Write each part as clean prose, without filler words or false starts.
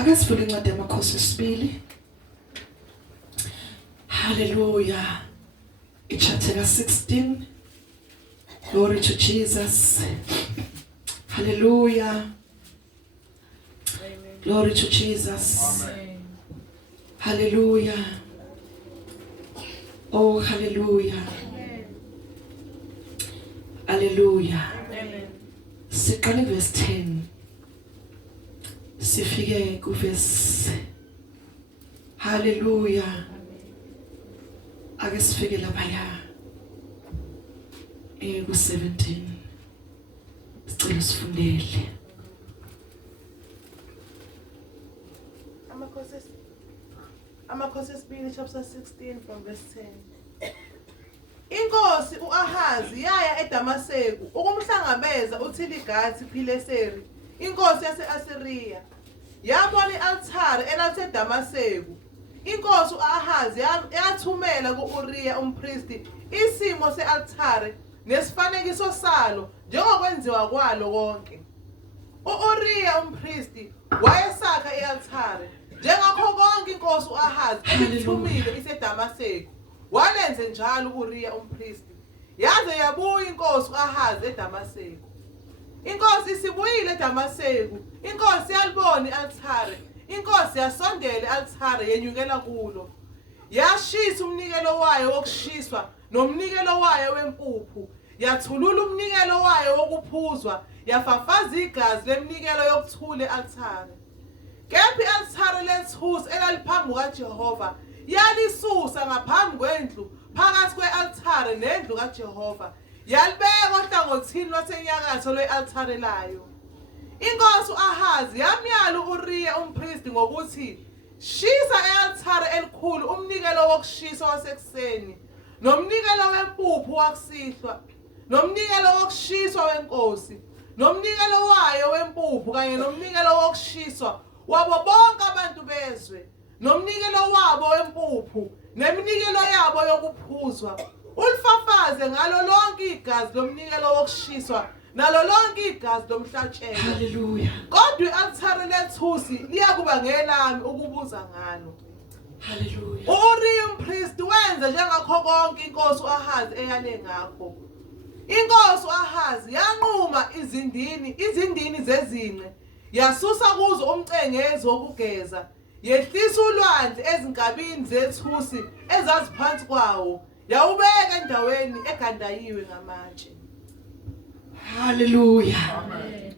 Ake sivule incwadi yamakhosi esibili. Hallelujah. Chapter 16. Glory to Jesus. Hallelujah. Amen. Glory to Jesus. Amen. Hallelujah. Oh, hallelujah. Amen. Hallelujah. Amen. Siqale verse 10. Sifike ku verse. Hallelujah. Ake sifike lapha ku 17. Sicela sifundele. Amakhosi esibili chapter 16 from verse 10. Inkosi uAhazi yaya eDamaseko ukumhlangabeza uThiligathi Phileseri inkosi yase-Asiriya. Yabona i-altar elaseDamaseko. Inkosi uAhazi yathumela ku-Uriya umpristi isimo se-altar nesifanekiso salo njengokwenziwa kwalo konke. U-Uriya umpristi wayesakha i-altar njengakho konke inkosi uAhazi ayithumile iseDamaseko. Walenze njalo uRiya umpristi. Yaze yabuya inkosi uAhazi eDamaseko. Inkosi isibuyile eDamaseko. Inkosi yalibona i-altar. Inkosi yasondela i-altar yenyukela kulo. Yashisa umnikelo wayo wokushiswa nomnikelo wayo wempuphu. Yathulula umnikelo wayo wokuphuzwa. Yafafaza igazi lemnikelo yokuthula e-altar. Kepha i-altar lethusi elaliphambi kaJehova yalisusa ngaphambi kwendlu phakathi kwe-altar nendlu kaJehova. Yalibeka ohlangothini lwasenyakatho lwe-altar layo. Inkosi uAhazi yamyala uRiya umpristi ngokuthi shisa e-altar elikhulu umnikelo wokushisa wasekuseni nomnikelo wempuphu wakusihlwa nomnikelo wokushiswa wenkosi nomnikelo wayo wempuphu kanye nomnikelo wokushiswa wabo bonke abantu bezwe nomnikelo wabo wempuphu neminikelo yabo yokuphuzwa. Ulifafaze ngalo lonke igazi lomnikelo wokushiswa nalo lonke igazi lomhlatshelo. Hallelujah. Kodwa i-altar lethusi liyakuba ngelami ukubuza ngalo. Hallelujah. uRiya umpristi wenza njengakho konke inkosi uAhazi eyale ngakho. Inkosi uAhazi yanquma izindini zezinqe yasusa kuzo umcengezi wokugeza. Yehlisa ulwandle ezinkabini zethusi ezaziphansi kwawo yawubeka endaweni egandayiwe ngamatshe. Hallelujah. Amen.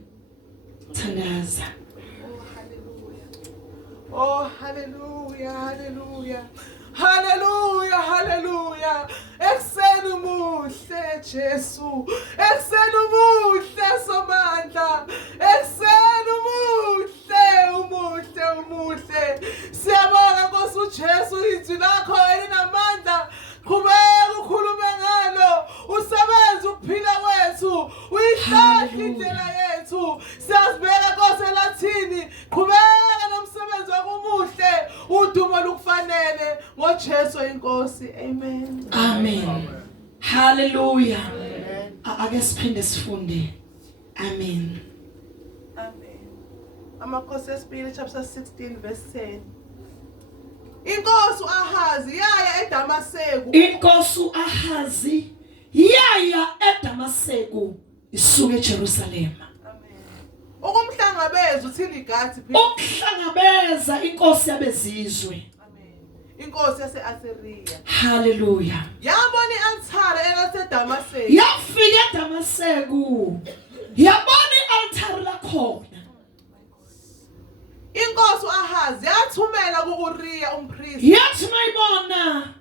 Thandaza. Oh hallelujah, hallelujah. Hallelujah, hallelujah. Ekseni umuhle Jesu. Ekseni umuhle Somandla. Ekseni umuhle. Siyabonga Nkosi uJesu izwi lakho elinamandla. Qhubeka ukhulume ngalo. Usebenze ukuphila kwethu. Uyihlahla indlela yethu. Siyazibeka Nkosi elathini. Qhubeka nomsebenzi wakho umuhle. Udumo lukufanele ngoJesu inkosi. Amen. Amen. Hallelujah. Amen. Ake siphinde sifunde. Amen. Amen. Amakhosi esibili chapter 16 verse 10. Inkosi uAhazi yaya eDamaseko. Inkosi uAhazi yaya eDamaseko isuka eJerusalem. Amen. Ukumhlangabeza uThiligathi ukuhlangabeza inkosi yabezizwe. Amen. Inkosi yase-Asiriya. Hallelujah. Yabona i-altar elaseDamaseko. Yafika eDamaseko. Yabona i-altar lakhona. Inkosi uAhazi yathumela ku-Uriya umpristi. Yathi mayibona.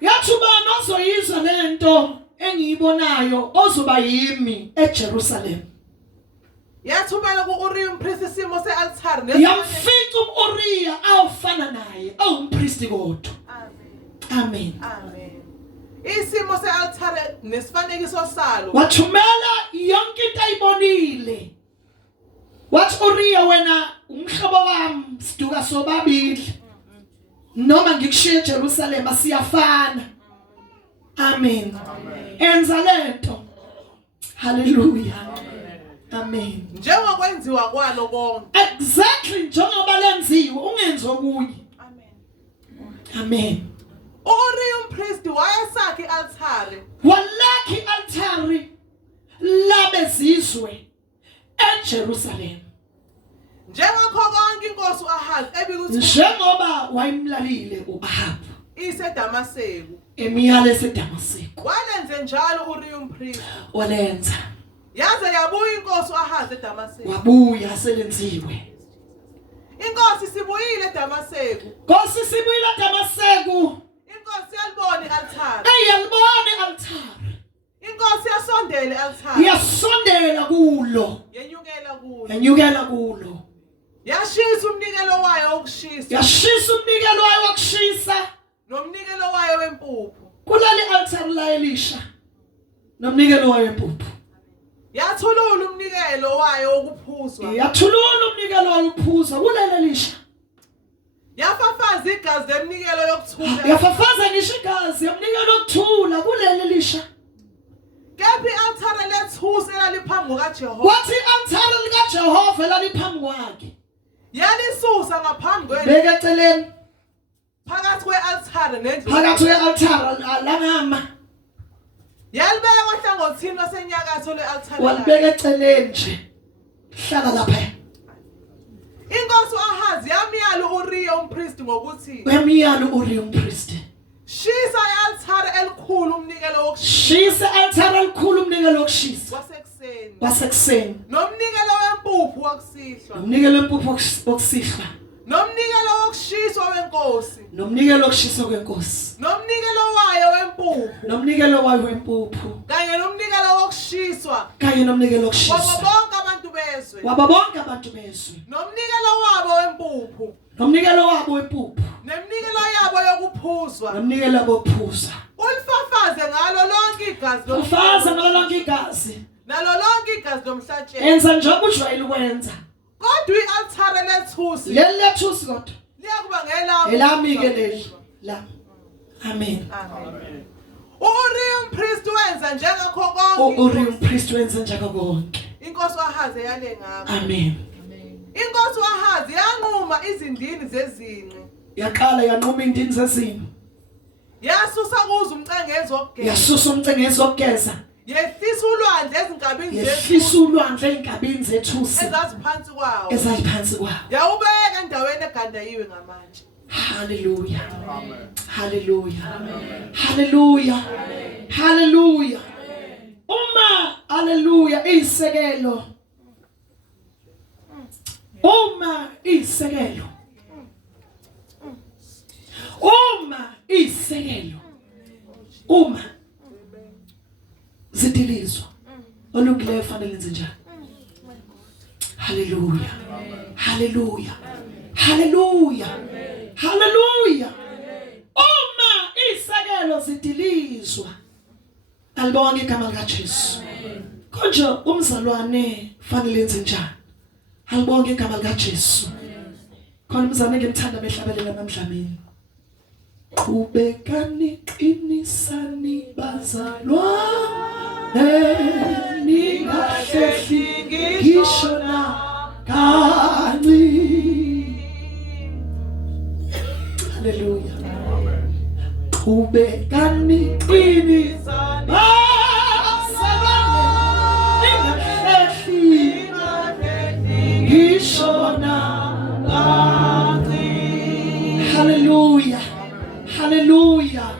Yathi ubani ozoyizwa lento engiyibonayo ozoba yimi eJerusalem. Yathumela ku-Uriya umpristi isimo se-altar. Yamfica uRiya awufana naye awumpristi kodwa. Amen. Amen. Amen. Isimo se-altar nesifanekiso salo. Wathumela yonke into ayibonile. Wathi uRiya wena umhlobo wami siduka sobabili. Noma ngikushiye eJerusalem asiyafana. Amen. Enza lento. Hallelujah. Amen. Njengokwenziwa kwalo konke. Exactly njengoba lenza Amen. U-Uriya umpristi wayesakha i-altare Walakhi altari labezizwe eJerusalem. njengakho konke inkosi u-Ahazi ebikuthi Njengoba wayimlalile uAhab iseDamaseko emiyale eseDamaseko. walenze njalo u-Uriya umpristi Walenza yaze yabuya inkosi u-Ahazi eDamaseko. wabuya selenziwe. Inkosi sibuyile eDamaseko. Nkosi sibuyile eDamaseko. Inkosi yalibona i-altare. Eyalibona i-altari. Inkosi yasondela i-altare. Yasondela kulo. Yenyukela kulo. Yanyukela kulo. Yashisa umnikelo wayo wokushisa Yashisa umnikelo wayo wokushisa nomnikelo wayo wempuphu. kuleli altari la Elisha. Nomnikelo wayo wempuphu. Yathulula umnikelo wayo wokuphuzwa. Yathulula umnikelo wayo wokuphuza kuleli Elisha. Yafafaza igazi lemnikelo yokuthula. Yafafaza ngisho igazi yomnikelo wokuthula kuleli Elisha. Kephi i-altare lethusi elaliphambi kukaJehova. Kwathi i-altari likaJehova laliphambi kwakhe. Yalisusa ngaphambi kwendlu Beka eceleni phakathi kwe-altare nendlu. phakathi kwe-altari langama. Yalibeka ohlangothini lwasenyakatho le-altare. Walibeka eceleni nje. Hlala lapha. Inkosi u-Ahazi yamyala u-Uriya umpristi ngokuthi Uyamyala uRiya umpristi. shisa i-altare elikhulu umnikelo wokushisa Shisa i-altari elikhulu umnikelo wokushisa. wasekuseni Kwasekuseni. nomnikelo wempuphu wakusihlwa Umnikelo wempuphu wokusihlwa. nomnikelo wokushiswa wenkosi Nomnikelo wokushiswa kwenkosi. nomnikelo wayo wempuphu Nomnikelo wayo wempuphu. kanye nomnikelo wokushiswa Kanye nomnikelo wabo wokushisa. bonke abantu bezwe Wabo bonke abantu bezwe. nomnikelo wabo wempuphu Nomnikelo wabo wempuphu. nemnikelo yabo yokuphuzwa Nomnikelo wokuphuza. ulifafaze ngalo lonke igazi Ufaza ngalo lonke igazi. nalo lonke igazi lomhlatshelo Enza njengoba ujwayele ukwenza. kodwa i-altare lethusi Leli lethusi kodwa. liyakuba ngelabo Elami ke leli. La. Amen. Amen. U-Uriya umpristi wenza njengakho konke uRiya umpristi wenza njalo konke. inkosi u-Ahazi yale ngakho. Amen. Inkosi u-Ahazi yanquma izindini zezinqe Yaqala yanquma indini zezimo. yasusa kuzo umcengezi wokugeza Yasusa umcengezi wokugeza. yehlisa ulwandle ezinkabini Yehlisa ulwandle einkabini zethusi ezaziphansi kwawo ezayiphansi kwawo. yawubeka endaweni egandayiwe ngamatshe. Hallelujah. Hallelujah. Hallelujah. Hallelujah. Uma hallelujah isekelo. Uma isekelo. Uma isekelo. Uma zidilizwa. Olungileyo fanele lenze njani? Hallelujah. Hallelujah. Hallelujah. Hallelujah. Uma isekelo zidilizwa. Alibonke igama likaJesu. Konje umzalwane fanele lenze njani? Alibonke igama likaJesu. Khona umzalwane ngimthanda behlabelela namdlamini. Ubekani qinisani bazalwane ningahlehli ngisho kancane. Hallelujah. Ubekani qinisani bazalwane ningahlehli ngisho kancane. Hallelujah. Hallelujah.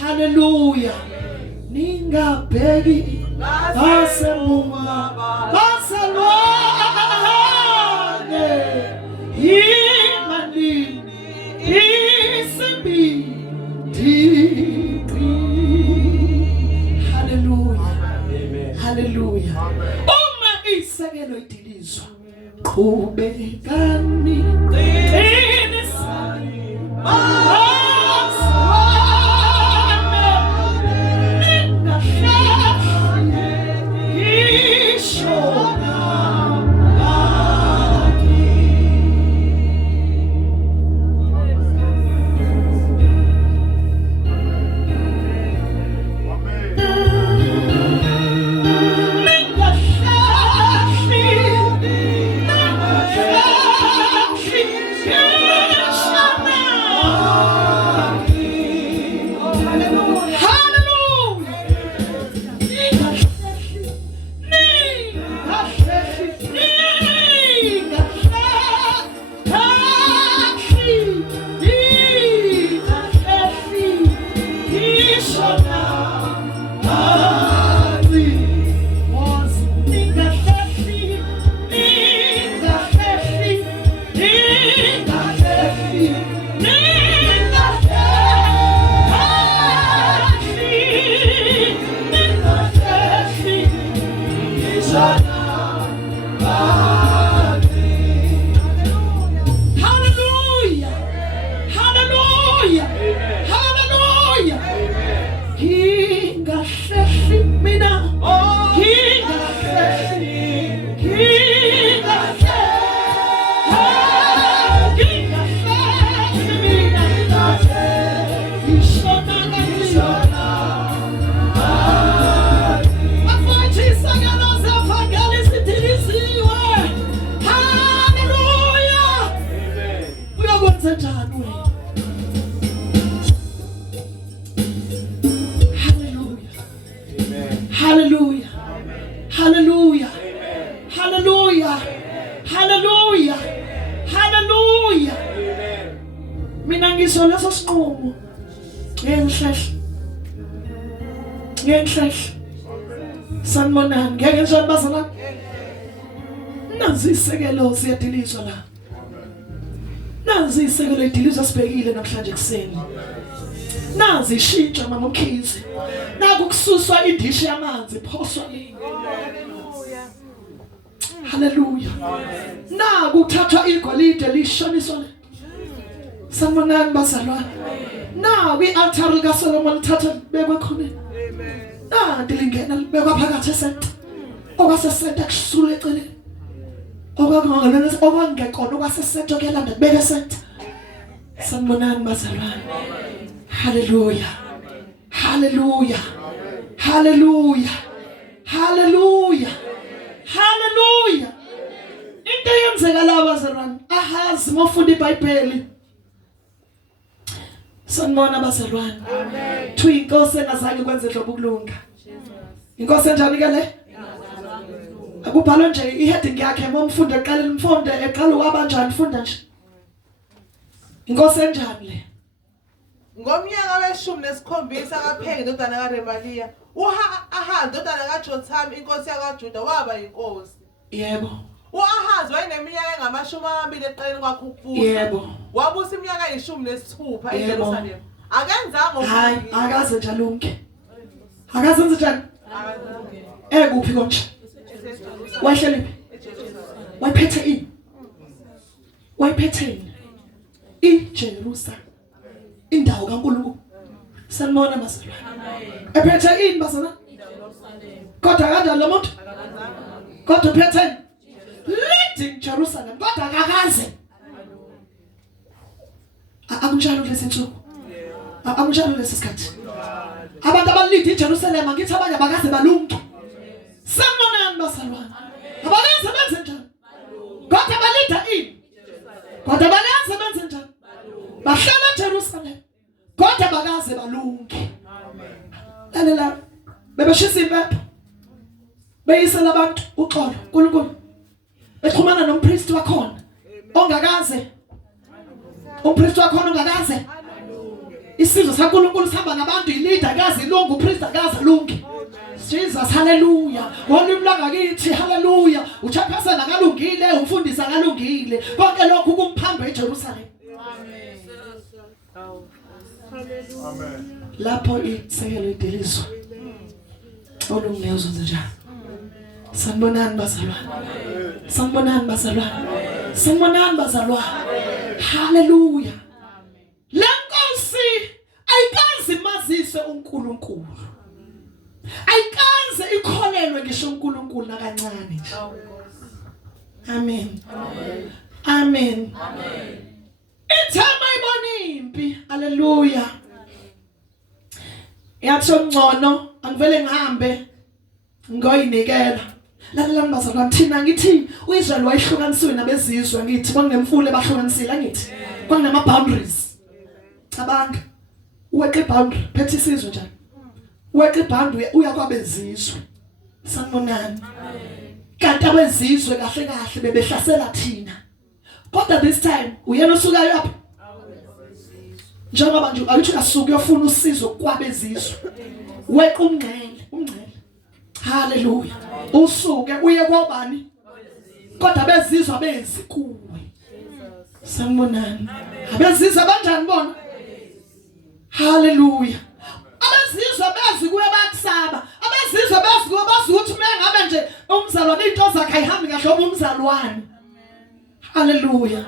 Hallelujah. Ningabheki basemuva basalwane imani isibindi. Hallelujah. Hallelujah. Uma isekelo idilizwa ubekani qinisani senjani wena? Hallelujah. Hallelujah. Hallelujah. Hallelujah. Hallelujah. Mina ngisho leso sinqumo. Ngenhlehle. Sanibonani. Ngeke nje bazalwane. Nansi isekelo siyadilizwa la. Nansi isekelo idilizwa sibhekile namhlanje kuseni. Nazi ishintsha mama Mkhize. Naku kususwa indishi yamanzi phoswa le. Hallelujah. Naku kuthathwa igolide lishoniswa le. Sanibonani bazalwane. Naku ialtar lika Solomon lithathwa libekwe khona. Nanti lingena libekwa phakathi esenta. Okwasesenta kusule eceleni. Okwangekona okwasesenta okuyelanda kubeka esenta. Sanibonani bazalwane. Hallelujah. Hallelujah. Hallelujah. Hallelujah. Hallelujah. Into yenzeka la bazalwane. Ahazi mofunda iBhayibheli. Sanibona bazalwane. Amen. Thu inkosi engazange kwenze hlobo kulunga. Inkosi enjani ke le? Akubhalwe nje iheading yakhe momfunda eqala umfundo eqala wabanjani funda nje. Inkosi enjani le? Ngomnyaka we-17 kaPhegi indodana kaRemalia, u-Ahazi indodana kaJotham inkosi yakwaJuda waba inkosi. Yebo. U-Ahazi wayeneminyaka engama-20 eqaleni kwakhe ukubusa. Yebo. Wabusa iminyaka eyi-16 eJerusalema. Akenzanga hayi akaze njalo unke. Akaze enze njani? Ekuphi konje? Wahleli. Wayiphethe ini? Wayiphethe iJerusalem. Indawo kaNkulunkulu. Sanibona bazalwane. Ephethe ini bazalwane? Kodwa kanjani lo muntu? Kodwa uphethe leading Jerusalem. Kodwa akakaze. Akunjalo lesinsuku. Akunjalo lesikhathi. Abantu abalidi iJerusalem ngithi abanye abakaze balunge. Sanibonani bazalwane. Abakaze benze njani? Kodwa balida ini? Kodwa bakaze benze njani? Bahlala eJerusalem. Kodwa bakaze balunge. Lalela bebeshisa impepho. Beyisela abantu uxolo uNkulunkulu. Bexhumana nompriest wakhona ongakaze. Umpriest wakhona ongakaze. Isizwe saNkulunkulu sihamba nabantu ileader kazi ilungu upriest akaze lungi. Jesus hallelujah. Ngolimi langakithi hallelujah. Uchaphasana kalungile, umfundisa kalungile. Konke lokhu kumphamba eJerusalem. Amen. Lapho isekelo idilizwa. Olungezo njalo. Sanibonani bazalwane. Sanibonani bazalwane. Sanibonani bazalwane. Hallelujah. Lenkosi ayikazi mazise uNkulunkulu. Ayikaze ikholelwe ngisho uNkulunkulu nakancane nje. Amen. Amen. Amen. Amen. Ithama ibona impi. Hallelujah. Yathi ngcono angivele ngihambe ngoyinikela. Lalela bazalwane thina ngithi uIsrael wayihlukanisiwe nabezizwe ngithi kwakunemfule bahlukanisile ngithi. Kwakunama boundaries. Cabanga. Uweqe boundary phethe isizwe njani? Uweqe boundary uya kwabezizwe. Sanibonani. Kanti abezizwe kahle kahle bebehlasela thina. Kodwa this time uyena osuka yapha. Njengoba nje ayithi asuke uyofuna usizo kwabezizwe. Weqa umngcele. Hallelujah. Usuke uye kwabani? Kodwa bezizwe abezi kuwe. Sanibonani. Abezizwe banjani bona? Hallelujah. Abezizwe bezi kuwe bakusaba. Abezizwe bezi kuwe bazi ukuthi mengabe nje umzalwane into zakhe ayihambi kahle obumzalwane. Hallelujah.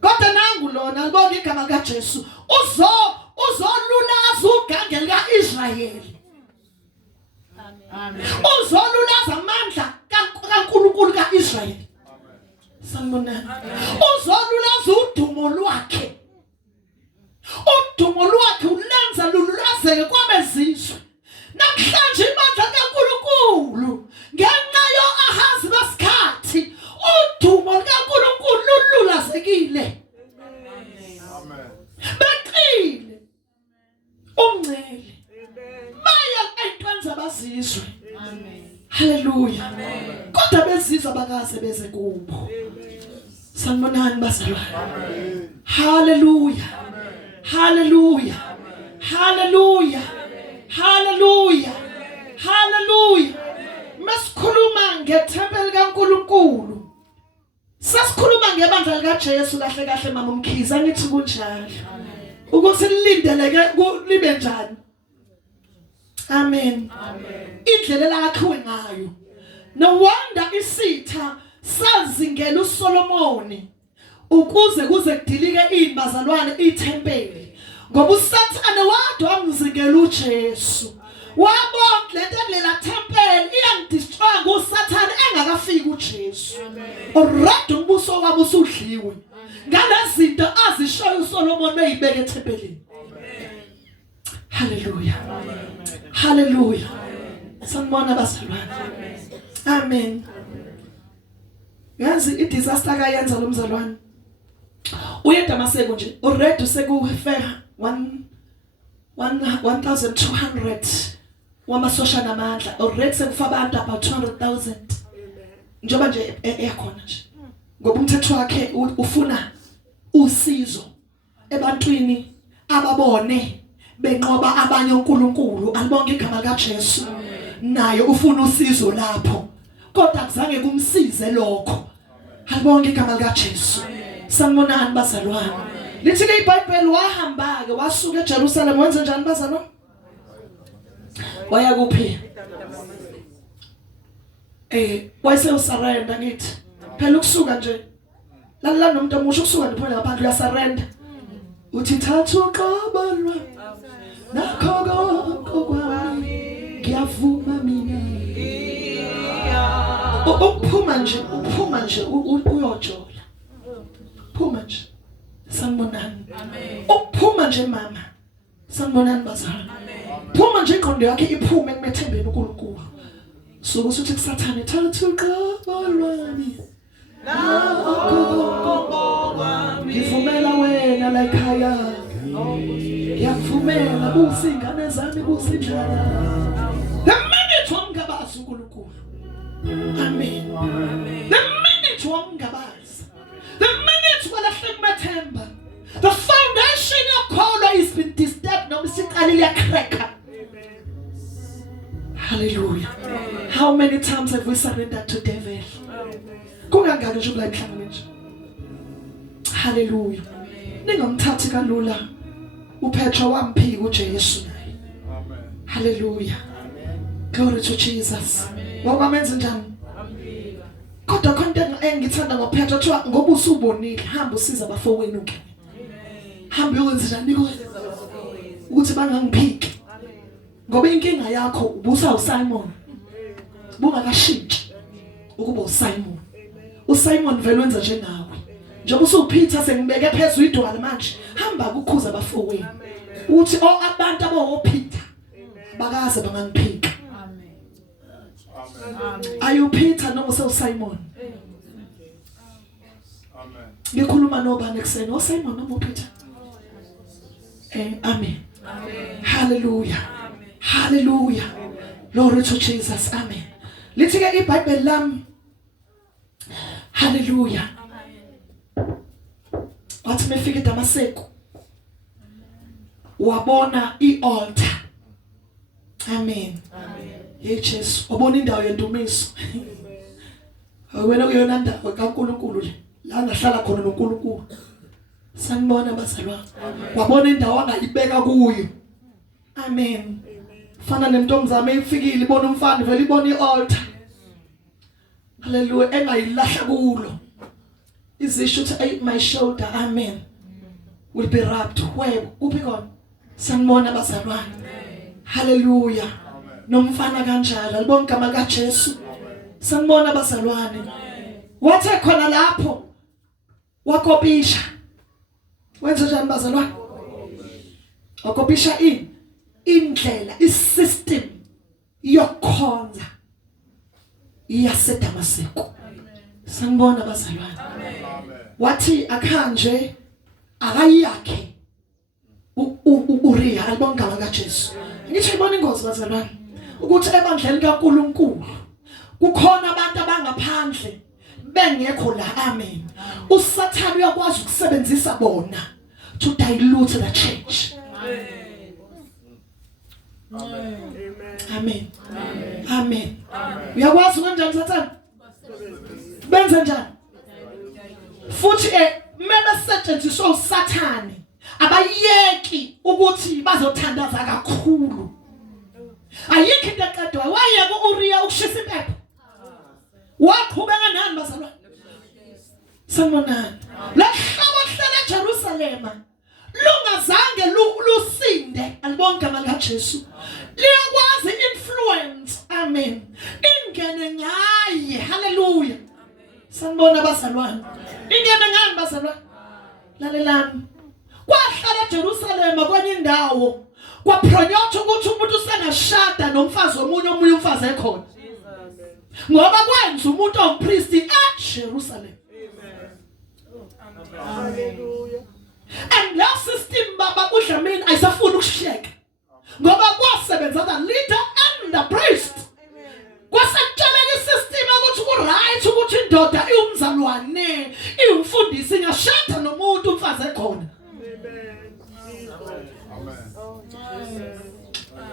Kodwa nangu lona libona igama kaJesu. Uzolulaza ugange likaIsrayeli. Amen. Uzolulaza amandla kaNkulunkulu kaIsrayeli. Sanibonani. Uzolulaza udumo lwakhe. Udumo lwakhe ulenza lululazeke kwabezizwe. Namhlanje imandla kaNkulunkulu ngenxa yo-Ahazi besikhathi udumo likaNkulunkulu lululazekile. ungcele baya ayikwenza bazizwe haleluya kodwa bezizwe bakaze beze kubo sanibonani bazalwane haleluya haleluya haleluya haleluya haleluya masikhuluma ngethempeli kaNkulunkulu sasikhuluma ngebandla likaJesu kahle kahle mama Mkhize ngithi kunjalo ukuthi lilindeleke libe njani amen indlela lakhiwe ngayo no wonder isitha sazingela uSolomoni ukuze kuze kudilike izibazalwane ithempeli ngoba uSathane wadwa amzingela uJesu wabona lento ekulela thempeli iyangidestroy ngoSathane engakafiki uJesu already umbuso wabo usudliwe ngalezinto azishoyo uSolomoni eyibeke ethempelini haleluya haleluya sanibona bazalwane amen yazi idisaster akayenza lo mzalwane uyeDamaseko nje already sekufeka 1200 wamasosha namandla already sekufa abantu about 200,000 njoba nje eyakhona nje ngoba umthetho wakhe ufuna usizo ebantwini ababone benqoba abanye uNkulunkulu alibonke igama likaJesu naye ufuna usizo lapho kodwa kuzange kumsize lokho alibonke igama likaJesu sanibonani bazalwane lithi ke iBhayibheli wahamba ke wasuka eJerusalem wenze njani bazalwane waya kuphi wayese usurrender ngithi phela ukusuka nje la nomuntu omusha ukusuka ndiphone ngaphandle uyasurrender uthi thatha uqaba lwami nakho kwami ngiyavuma mina uphuma nje uyojola phuma nje sanibonani uphuma nje mama sanibonani bazalwane phuma nje inqondo yakhe iphume kumethembeni uNkulunkulu so usuthi kuSathane thatha uqaba lwami ngivumela wena la ekhaya ngiyakuvumela busi ingane zami busi indlela the minute wamngabazi uNkulunkulu amen the minute wamngabazi the minute walahle kumathemba the foundation yokholo has been disturbed noma isiqalile yakreka hallelujah how many times have we surrendered to devil kungangani nje kula emhlabeni nje hallelujah ningamthathi kalula uPetro wamphika uJesu naye amen hallelujah glory to Jesus wakwamenza njani kodwa konke engithanda ngoPetro kuthiwa ngoba usubonile hamba usiza abafowenu ke hamba uyokwenza njani ukuthi bangangiphiki ngoba inkinga yakho ubusa uSimon bungakashintshi ukuba uSimon uSimon vele wenza njengawe njengoba usuPeter sengibeke phezulu idwala manje hamba ukukhuza abafowenu uthi abantu abawoPeter bakaze bangangiphika amen amen ayu Peter noma uSimon amen ngikhuluma nobani ekseni uSimon noma uPeter amen amen hallelujah hallelujah glory to Jesus amen lithi ke iBhayibheli lami hallelujah wathi mefika eDamaseko wabona ialtar amen amen yeJesu wabona indawo yendumiso wena kuyona ndawo kaNkulunkulu le la ngahlala khona noNkulunkulu sanibona bazalwane wabona indawo angayibeka kuyo amen fana nentombazane eyifikile ibona umfana vele ibona ialtar hallelujah engayilahla kulo izisho ukuthi my shoulder amen will be wrapped where kuphi khona sanibona bazalwane hallelujah nomfana kanjalo libonke igama kaJesu sanibona bazalwane wathe khona lapho wakopisha wenza njani bazalwane wakopisha indlela isystem yokukhonza yaseDamaseko sanibona bazalwane wathi akhanje akayakhe uRia alibonga kaJesu. Ngithi ibona ingozi bazalwane ukuthi ebandleni kaNkulunkulu kukhona abantu abangaphandle bengekho la. Amen. uSathane uyakwazi ukusebenzisa bona to dilute the church. Amen. Amen. Uyakwazi kanjani uSathane? Benza njani? Futhi mebesetshenziswa uSathane abayeki ukuthi bazothandaza kakhulu. Ayikho into eqedwa. Wayeke uRia ukushisa impepho. Waqhubeka nani bazalwane? Sanibonani. Lahlobo hlala eJerusalema lungazange lusinde. Alibonke igama likaJesu. Liyakwazi influence. Amen. Ingene ngaye. Hallelujah. Sanibona bazalwane. Ingene ngani bazalwane? Lalelani. Kwahlala eJerusalema kwenye indawo. Kwapronyotha ukuthi umuntu usengashada nomfazi omunye umfazi ekhona. Ngoba kwenza umuntu ompristi eJerusalem. Hallelujah. And la system baba uDlamini ayisafuna ukushiyeka. Ngoba kwasebenza the leader and the priest. Kwasetshela isystem ukuthi ku right ukuthi indoda iumzalwane, iumfundisi ingashada nomuntu umfazi ekhona.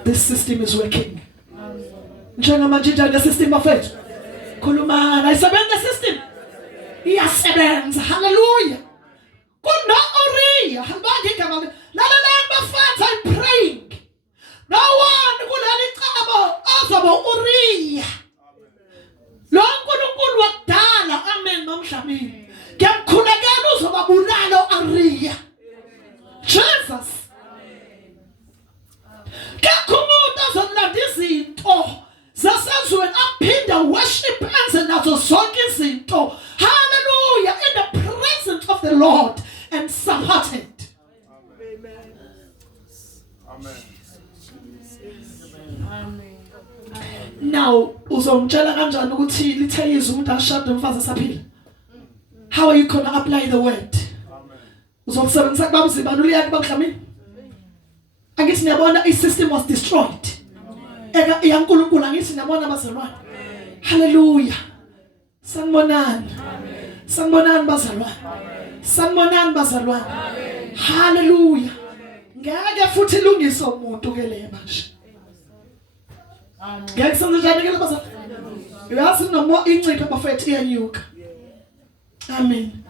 This system is working. Njengamanje njalo system bafethu. Khulumana ayisebenza system. Iyasebenza. Hallelujah. Kuna uRia. Hambanga igama. Lalela bafethu I'm praying. No one kuleli cabo azoba uRia. Lo uNkulunkulu wakudala. Amen nomhlabeni. Ngiyamkhulekela uzoba bulalo uRia. Jesus. Kakumuntu azolanda izinto zasezweni aphinda worship enze nazo zonke izinto. Hallelujah. In the presence of the Lord and supported. Amen. Amen. Now uzongitshela kanjani ukuthi lithe izwi umuntu ashada umfazi esaphila? How are you going to apply the word? Uzokusebenzisa kubaba uzibani uliyaki baMdlamini? Angithi niyabona i-system was destroyed. Eka yaNkulunkulu angithi niyabona bazalwane. Hallelujah. Sanibonani. Sanibonani bazalwane. Sanibonani bazalwane. Hallelujah. Ngeke futhi ilungise umuntu ke le manje. Ngeke senzenjani ke bazalwane? Uyazi noma inciphe bafethu iyanyuka. Amen.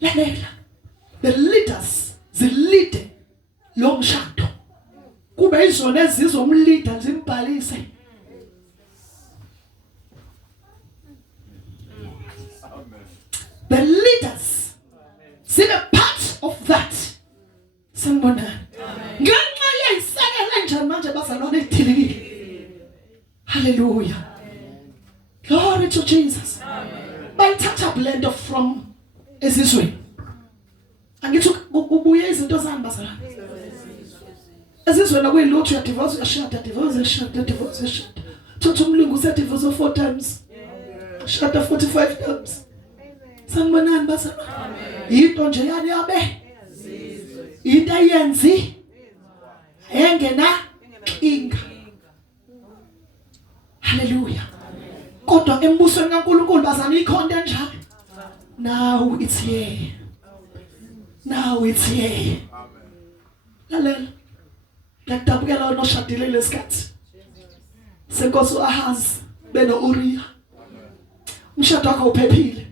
Lalela. The leaders zilide lo mshado. Kube izona ezizwe umleader zimbhalise. The leaders see the part of that. Sanibonani. Ngenxa yeyisekela njani manje bazalwane ethilekile. Hallelujah. Glory to Jesus. Bayithatha blend from ezizweni. Angithi ubuye izinto zami bazalwane. Ezizweni kuyilutho ya divorce uyashada divorce. Thoth umlungu usa divorce 4 times. Shada 45 times. Sanibonani bazalwane. Into nje yani yabe. Into ayenzi engena kinga. Hallelujah. Kodwa embusweni kaNkulunkulu bazana ikhonto enjalo. Now it's here. Now it's here. Lalela. Ngiyadabukela noshadile lesikhathi. Senkosi uAhazi beno uRia. Umshado wakho uphephile.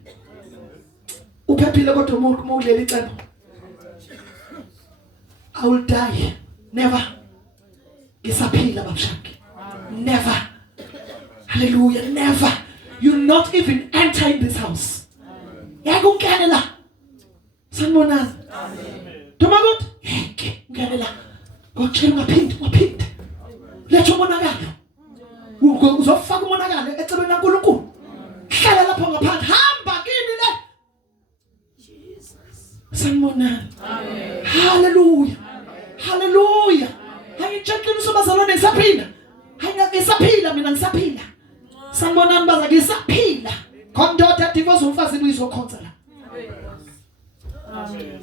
Uphephile kodwa umuntu kuleli icebo. I will die. Never. Ngisaphila babshaki. Never. Hallelujah. Never. You'll not even enter in this house. Yakungena la. Sanibonani. Tomagot. Heke ngene la. Ngotshela ungaphindi. Letha umonakalo. Uzofaka umonakalo ecebeni laNkulunkulu. Hlala lapho ngaphandle. Hamba kini le. Jesus. Sanibonani. Amen. Hallelujah. Hallelujah. Angitshela usobazalwane ngisaphila. Ngisaphila mina ngisaphila. Sanibonani baza ngisaphila. Kondoda divorce umfazi uyizokhonza la. Amen.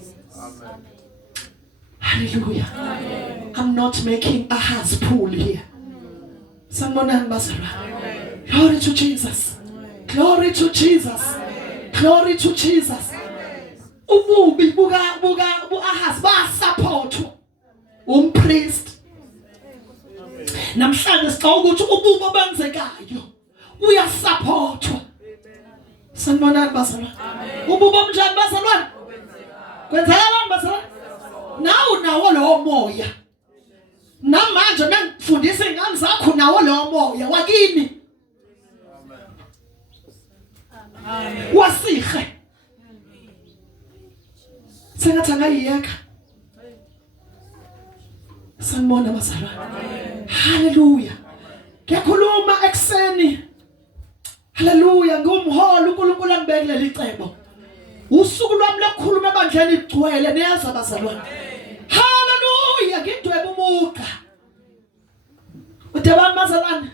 Hallelujah. I'm not making a house pool here. Sanibonani bazalwane. Glory to Jesus. Glory to Jesus. Glory to Jesus. Ububi buka Ahaz basupportwa umpriest. Namhlanje sicela ukuthi ububi obenzekayo uyasupportwa. Sanibonani bazalwane. Ububi obunjani bazalwane? Kwenzakalani bazalwane? Nawo lo moya. Namanje mengifundisa ingane zakho nawo lo moya wakini. Amen. Wasihle. Sengathi angayiyeka. Sanibona bazalwane. Hallelujah. Ngiyakhuluma ekseni. Hallelujah. Ngumholi uNkulunkulu angibekele licebo. Usuku lwami lokukhuluma ebandleni igcwele niyazi bazalwane. Hallelujah. Ngidwebe umuqa. Udabani bazalwane.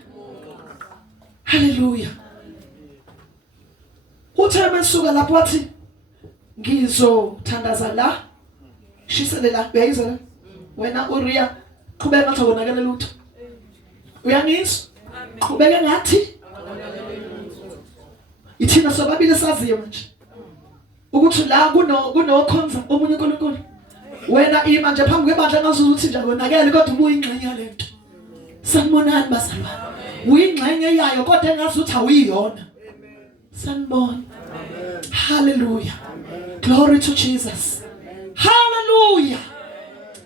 Hallelujah. Uthe mesuka lapho wathi ngizothandaza la. Shisele la uyayizwa. Wena Uriya qhubeka ngathi wonakala lutho. Uyangizwa? Qhubeka ngathi ithina sobabili saziyo manje. Ukuthi la kuno khonza omunye uNkulunkulu. Wena ima nje phambi kwebandla ngazuza ukuthi nje wonakele kodwa ubuye ingxenye lento. Sanibonani bazalwane. Uyingxenye yayo kodwa engazi ukuthi awuyiyona. Sanibona. Hallelujah. Glory to Jesus. Hallelujah.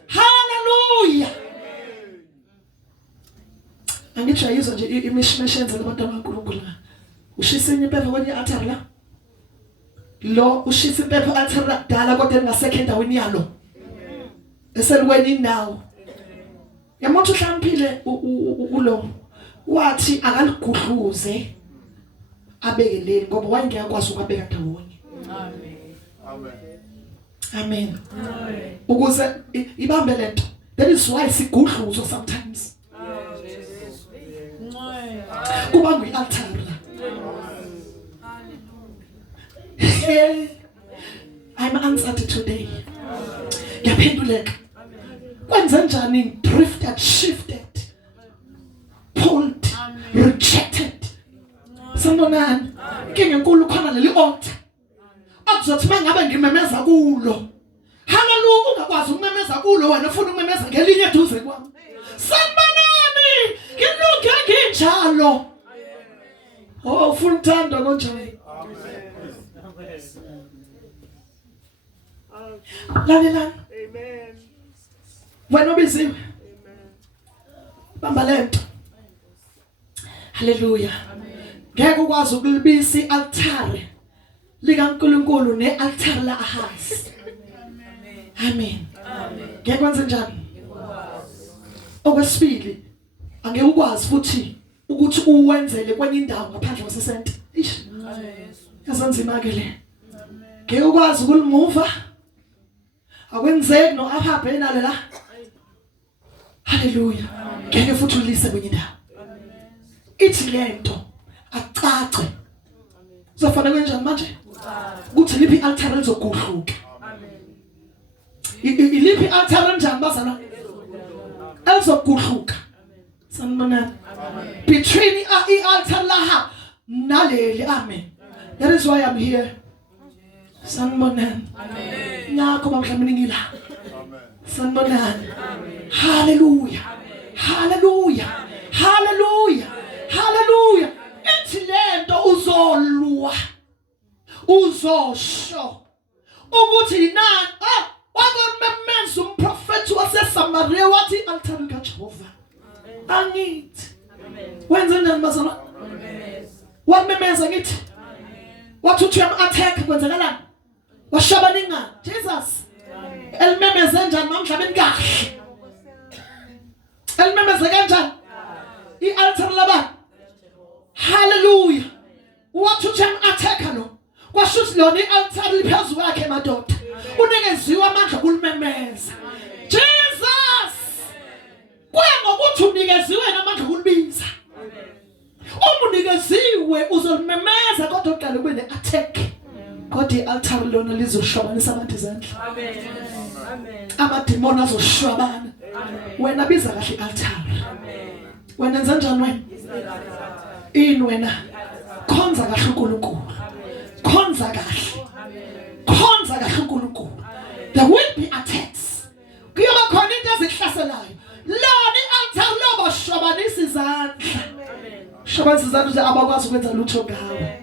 Hallelujah. Angithi ayizwa nje imishimeshenze labantu abankulunkulu. Ushisa impepha kwenye altar la. Lo ushisa impepha altar la dala kodwa engasekho endaweni yalo. Eselweni indawo. Yamuntu uhlamiphile ulo. Wathi akaligudluze abekeleni ngoba wayengekwazi ukubeka ndawonye. Amen. Amen. Amen. Ukuze ibambe lento. That is why sigudluzo sometimes. Kuba ngu-altar la. I'm answered today. Ngiyaphenduleka. Kwenze njani drifted, shifted, pulled, rejected. Sanibonani. Inkinga enkulu khona leli altar. Akuzothi mangabe ngimemeza kulo. Hallelujah, ungakwazi ukumemeza kulo wena ufuna ukumemeza ngelinye eduze kwami. Sanibonani. Ngilunge nginjalo. Oh, ufuna uthando konjani? Lalelani. Amen. Wena ubiziwe. Amen. Bamba lento. Hallelujah. Ngeke ukwazi ukulibisa i-altare likaNkulunkulu ne-altare la Ahaz. Amen. Amen. Ngeke kwenze njani? Okwesibili, angeke ukwazi futhi ukuthi uwenzele kwenye indawo ngaphandle kwasesente. Ish. Yazanzima ke le. Ngeke ukwazi ukulimuva. Akwenzeki no ahabe nalo la. Hallelujah. Ngeke futhi ulise kwenye indawo. Ithi lento acace. Uzofana kanjani manje? Kuthi liphi i-altar lizoguhluka. Iliphi i-altar njani bazana? Elizoguhluka. Sanibonani. Between i-altar laha naleli. Amen. That is why I'm here. Sanibonani. Amen. Nyakho bamhlawumbe ngila. Amen. Sanibonani. Hallelujah. Hallelujah. Hallelujah. Hallelujah. Ethi lento uzolwa. Uzosho. Ukuthi nani wakomemeza umprofeti waseSamaria wathi altar kaJehova. Angithi. Wenze njani bazalwane? Wamemeza ngithi. Wathi uthi attack kwenzakalani? Washabana ingane. Jesus. Elimemeze njani mamhlabeni kahle? Elimemeze kanjani? I-altar laba. Hallelujah. Wathi uthi attack lo. Kwashuthi lona i-altar liphezulu kwakhe madoda. Unikeziwe amandla kulimemeza. Jesus. Kuya ngokuthi unikeziwe namandla kulibiza. Uma unikeziwe uzolimemeza kodwa uqale ube ne-attack. Kodwa i-altar lona lizoshwabanisa abantu izandla. Amen. Amen. Amadimoni azoshwabana. Wena biza kahle altar. Amen. Wena enza njani wena? In wena khonza kahle uNkulunkulu. Khonza kahle. Khonza kahle uNkulunkulu. There will be attacks. Kuyoba khona into ezihlaselayo. Lona i-altar loba shwabanisa izandla. Shabanisa izandla abakwazi ukwenza lutho ngawe.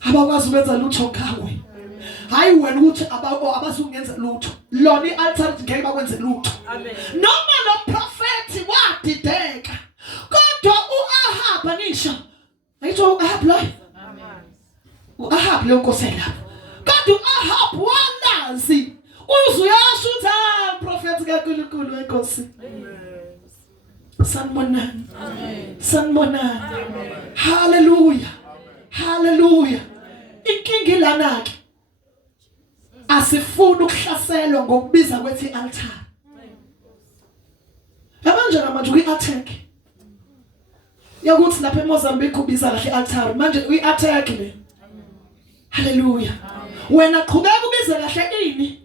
Abakwazi ukwenza lutho ngawe. Hayi wena ukuthi abasungenza lutho. Lona i-altar ngeke bakwenze lutho. Noma lo prophet wadideka. Kodwa uAhab anisho. Ayitho uAhab lo. uAhab lo nkosi lapha. Kodwa uAhab walazi. Uzuyasho uthi prophet kaNkulunkulu enkosi. Sanibonani. Amen. Sanibonani. Amen. Hallelujah. Hallelujah. Inkingi lana ke. Asifuna ukuhlaselwa ngokubiza kwethi altar. Manje manje uyi-attack. Yakuthi lapha eMozambique ubiza kahle altar. Manje uyi-attack le. Hallelujah. Wena qhubeka ubize kahle ini?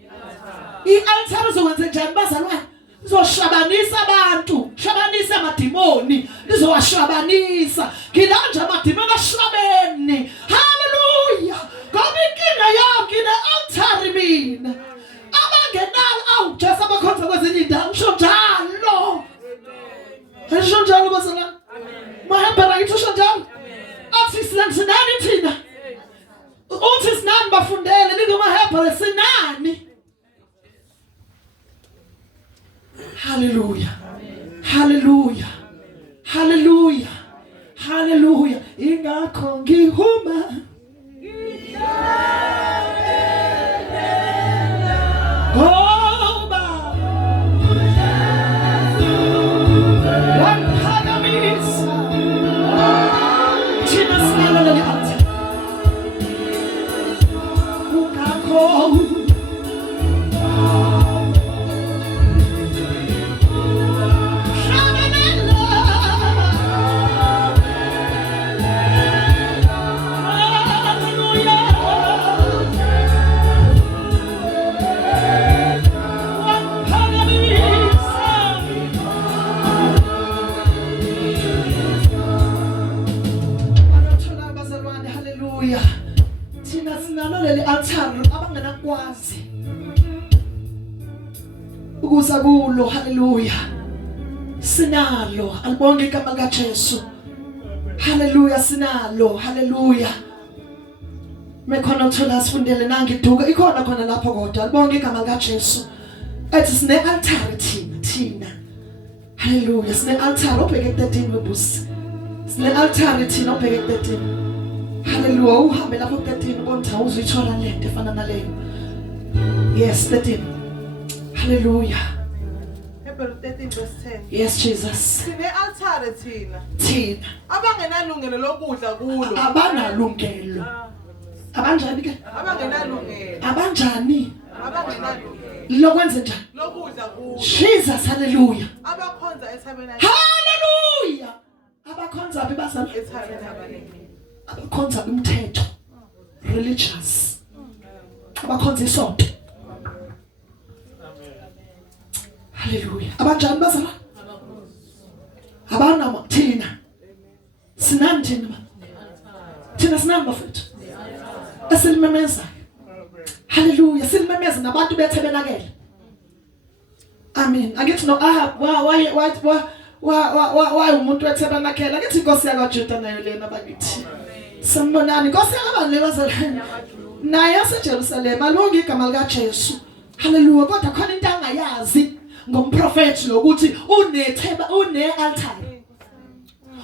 I-altar uzokwenza njani bazalwane? Izoshabanisa abantu, shabanisa amadimoni, izowashabanisa. Ngilanje amadimoni ashwabene. Hallelujah. Ngoba inkinga yami ngine-altar mina. Abangenalo awujesa abakhonza kwezinye indawo ngisho njalo. Ngisho njalo bazalwane. Mahamba ngithi usho njalo. Athi sinani thina. Uthi sinani bafundele ningomahamba sinani. Hallelujah. Hallelujah. Hallelujah. Hallelujah. Ingakho ngihuma. Ngoba waphakamisa. Thina sinalo le altar. Ungakho altar abangenakwazi ukuza kulo. Hallelujah. Sinalo alibonke igama likaJesu. Hallelujah. Sinalo. Hallelujah. Mekhona uthola sifundele nangiduka ikhona khona lapho kodwa alibonke igama likaJesu. Ethi sine altar thina. Hallelujah. Sine altar obheke 13 webusi. Sine altar thina obheke 13. Hallelujah. Uhambe lapho 13 ubona uzithola lento efana naleyo. Yes, 13. Hallelujah. Hebrew 13 verse 10. Yes, Jesus. Sine altar thina. Thina Abangenalungelo lokudla kulo. Abanalungelo. Abanjani ke? Abangenalungelo. Abanjani? Abangenalungelo. Lokwenza njani? Lokudla kulo. Jesus, hallelujah. Abakhonza ethabernacle. Hallelujah. Abakhonza bebazana Ethabernacle. abakhonza umthetho. Religious. Abakhonza isonto. Hallelujah. Abanjani bazana? Abana thina. Sinani thina ba? Thina sinani bafethu? Eselimemeza. Hallelujah. Silimemeza nabantu beTabernacle. Amen. Angithi no Ahab why umuntu weTabernacle? Angithi inkosi yakwaJuda nayo lena bakithi. Sambonani inkosi yakabani lebazalwane. Naye yaseJerusalem alonke igama likaJesu. Hallelujah. Kodwa khona into angayazi ngomprofeti lokuthi une-altar.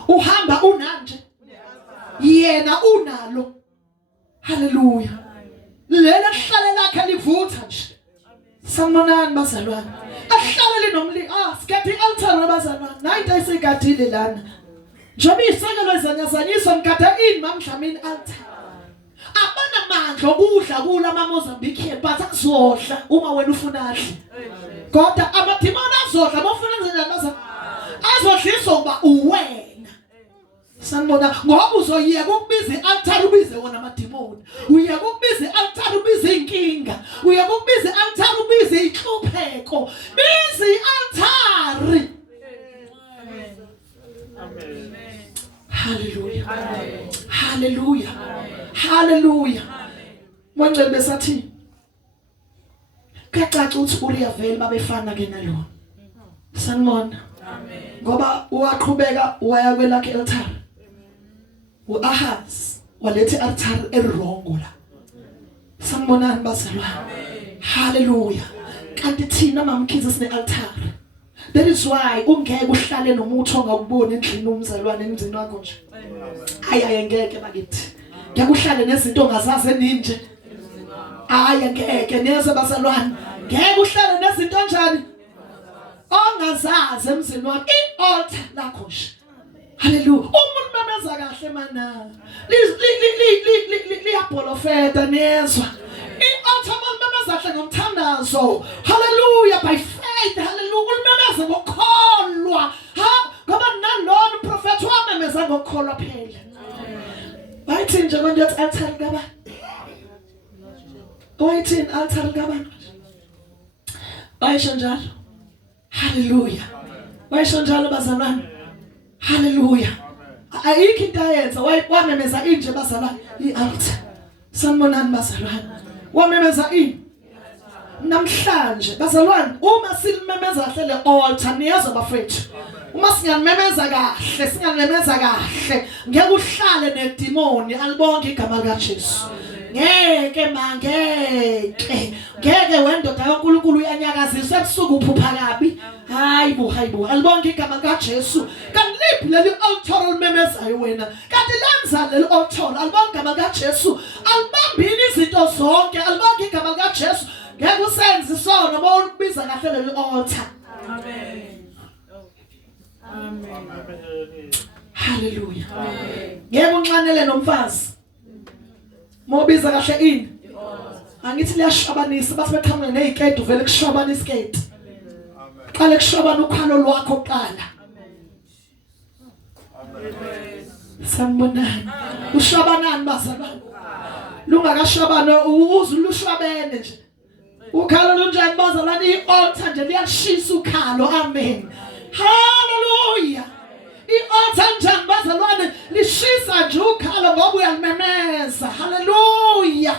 Uhamba unanje. Yena unalo. Hallelujah. Lela hlale lakhe livutha nje. Sanibonani bazalwane. Ahlale linomli sikethi i-altar bazalwane. Nayi into esegadile lana. Njobe isekelo izanyazanyiswa ngikade ini mamdlamini altar. Abanamandla okudla kula amaMozambique but akuzodla uma wena ufuna adle. Kodwa amadimoni azodla bofuna enze njani bazalwane? Azodliswa uba uwena. Sanibona ngoba uzoyeka ukubiza i-altar ubize wona amadimoni. Uyeka ukubiza i-altar ubize inkinga. Uyeka ukubiza i-altar ubize inhlupheko. Biza i-altar. Amen. Hallelujah. Hallelujah. Hallelujah. Manje besathi kacaca ukuthi uliyavela babefana ke nalona. Sanibona. Amen. Ngoba uwaqhubeka waya kwelakhe altar. uAhaz walethe altar erongo la. Sanibonani bazalwane. Hallelujah. Kanti thina mamkhize sine altar. That is why ungeke uhlale nomuntu ongakuboni endlini umzalwane emzini wakho nje. Aya ngeke bakithi. Ngeke uhlale nezinto ongazazi eninje. Aya ngeke neze bazalwane. Ngeke uhlale nezinto kanjani? Ongazazi emzini wakho i-altar lakho nje. Hallelujah. Umuntu memeza kahle mana. Liyapolofeta nezwa. I-altar memeza kahle ngomthandazo. Hallelujah by faith. Hallelujah. Memeza ngokholwa. Ha? Ngoba nalona uprofeti wamemeza ngokholwa phela. Bayithi nje konje altar ngaba. Bayithi altar ngaba. Bayisho njalo. Hallelujah. Bayisho njalo bazalwane. Hallelujah. Ayikho into ayenza wamemeza inje bazalwane i-altar. Sanibonani bazalwane. Wamemeza ini namhlanje bazalwane uma silimemeza kahle le-altar niyezwa bafethu. Uma singalimemeza kahle singalimemeza kahle ngeke uhlale nedimoni alibonke igama likaJesu. Ngeke ngeke wendoda kaNkulunkulu uyanyakazisa ebusuku uphupha kabi. Hayibo alibonke igama likaJesu. Kanti liphi leli altar olimemezayo wena? Kanti lenza leli altar alibonke igama likaJesu. Alibambini izinto zonke alibonke igama likaJesu. Ngeke usenze isona uma ulibiza kahle leli altar. Amen. Amen. Hallelujah. Amen. Ngeke unxanele nomfazi. Mobiza kahle ini. Angithi liyashabanisa bathi beqhamuke neziketi uvele kushabana isiketi. Amen. Qale kushabana ukhalo lwakho kuqala. Amen. Sanibonani. Ushabanani bazalwane? Lungakashabana uzulushwabene nje. Ukhalo lunjani bazalwane? I-altar nje liyashisa ukhalo. Amen. Hallelujah. I-altar njani bazalwane lishisa nje ukhalo ngoba uyalimemeza. Hallelujah.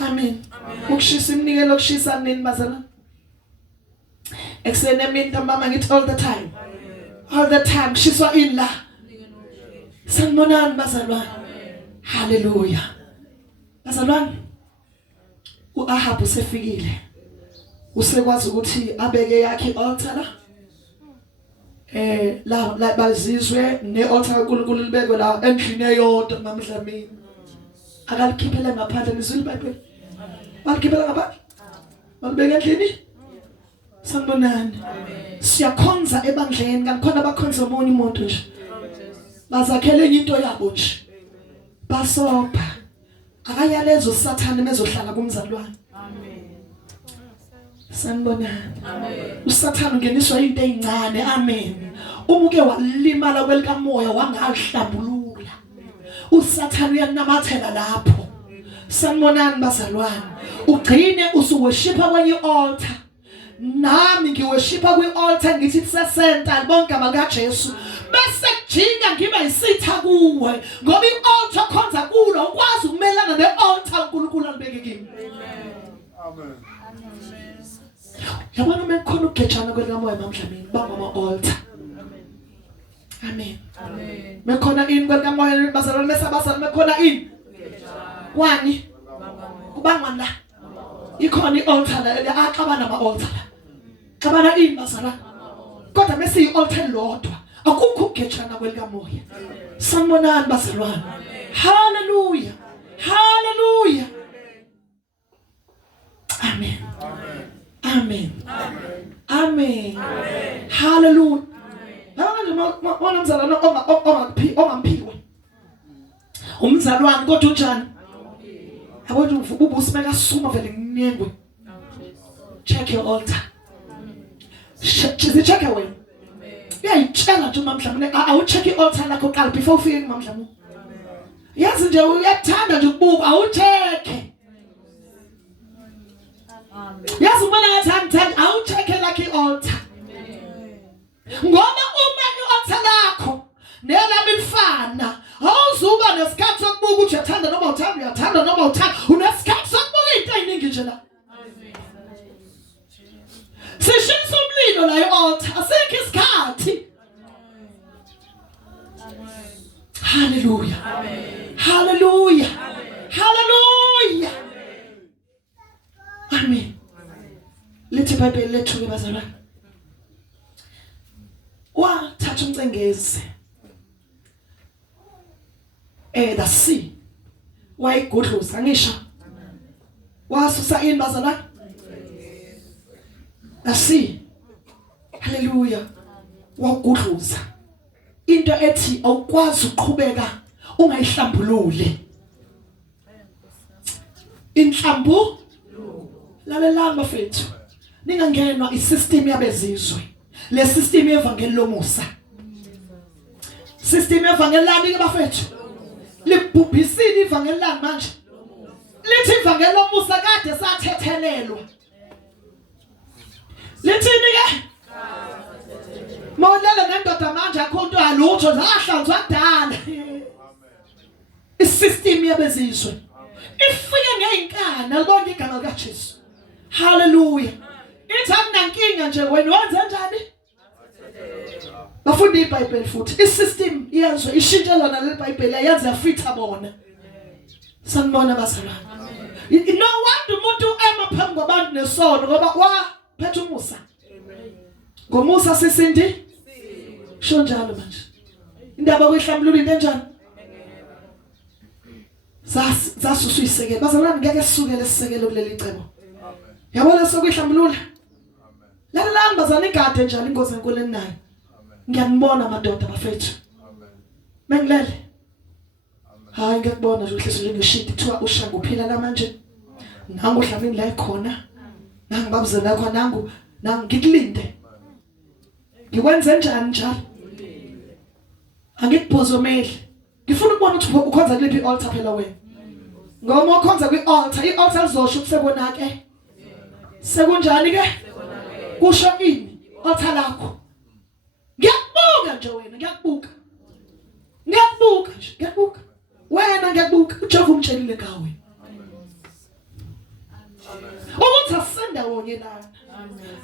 Amen. Ukushisa imnikelo ukushisa nini bazalwane? Eksene emini ntambama ngithi all the time. All the time kushiswa ini la. Sanibonani bazalwane. Hallelujah. Bazalwane uAhab usefikile. Usekwazi ukuthi abeke yakhe i-altar la. La bazizwe ne-altar kaNkulunkulu libekwe la endlini eyodwa mamdlamini. Akalikhiphele ngaphandle nizwile iBhayibheli. Balikhiphela ngaphandle. Balibeke endlini. Sanibonani. Siyakhonza ebandleni kanti bakhonza omunye umuntu nje. Bazakhele enye into yabo nje. Basobha. Akayalezo uSathane mezohlala kumzalwane. Sanibonani. Amen. uSathane ungeniswa into ezincane. Amen. Umuke walimala kwelikamoya wangahlambulula. uSathane uyanamathela lapho. Sanibonani bazalwane. Ugcine usuweshipa kwenye altar. Nami ngiweshipa kwi-altar ngithi kusesenta libonke igama likaJesu. Bese kujinga ngibe yisitha kuwe ngoba i-altar khonza kulo ukwazi ukumelana ne-altar uNkulunkulu alibeke kimi. Amen. Yabona mekhona ukugejana kwelikamoya mamdlamini bangama-altar. Amen. Amen. Mekhona ini kwelikamoya bazalwane mesabazalwane mekhona ini. Kwani kubangwa la. Ikhona i-altar la axabana ama-altar. Xabana ini bazalwane. Kodwa mase i-altar lodwa akukho ukugejana kwelikamoya. Sanibonani bazalwane. Hallelujah. Hallelujah. Amen. Amen. Amen. Hallelujah. Wona mzalwane ongamphiwe. Umzalwane kodwa unjani? Abona uvububa usimeka suma vele nginengwe. Check your altar. Check wena. uyayitshela nje uMamdlamu awucheck i-altar lakho qala before ufike kuMamdlamu. Yazi nje uyathanda nje ukubuka awucheck. Yazi uma ngathanda awucheck lakho i-altar. Ngoba uma i-altar lakho nelami lifana awuzuba nesikhathi sokubuka ukuthi uyathanda noma uthanda uyathanda noma uthanda unesikhathi sokubuka into eziningi nje la. Sishisa umlilo la i-altar asikho isikhathi. Hallelujah. Hallelujah. Hallelujah. Amen. Lithi iBhayibheli lethu ke bazalwane. Wathatha umcengezi. The sea. Wayigudluza ngisho. Wasusa ini bazalwane. The sea. Hallelujah. Wagudluza. Into ethi awukwazi ukuqhubeka ungayihlambulule. Inhlambu lalelanga bafethu. Ningangenwa isystem yabezizwe. Le system yevangeli lomusa. System yevangeli lani ke bafethu. Libhubhisile ivangeli lani manje. Lithi ivangeli lomusa kade sathethelelwa. Lithini ke? Mawulele nendoda manje akhonto alutho zahlanzwa kudala. Isystem yabezizwe. Ifike ngeinkana libonke igama lika Jesu. Hallelujah. Ithi akunankinga nje wena wenza njani? Bafunda iBhayibheli futhi. Isystem yenziwe ishintshelwa nale iBhayibheli ayenza yafitha bona. Sanibona bazalwane. No wonder umuntu ema phambi kwabantu nesono ngoba waphethe umusa. Ngomusa sisindi sho njalo manje. Indaba kwehlambulula into enjani? Zasuswa isekelo. Bazalwane ngeke sisukele sisekelo kuleli cebo. Yabona sokwehlambulula. Lalela bazalwane igade njalo ingozi enkulu enayo. Ngiyanibona madoda bafethu. Mengilele. Hayi ngiyakubona nje uhlezi ngishidi kuthiwa ushanga uphila la manje. Nangu dlamini la ikhona. Nangu babuzela khona nangu ngikulinde. Ngikwenze njani njalo? Angikuphozomeli. Ngifuna ukubona ukuthi ukhonza kuliphi i-altar phela wena. Ngoba ukhonza kwi-altar, i-altar lizosho kusekonake. Sekunjani ke? Kusho ini? Altar lakho. Ngiyakubuka nje wena, ngiyakubuka. Ngiyakubuka nje, ngiyakubuka. Wena ngiyakubuka, uJehova umtshelile ngawe. Ukuthi asenda wonke lana.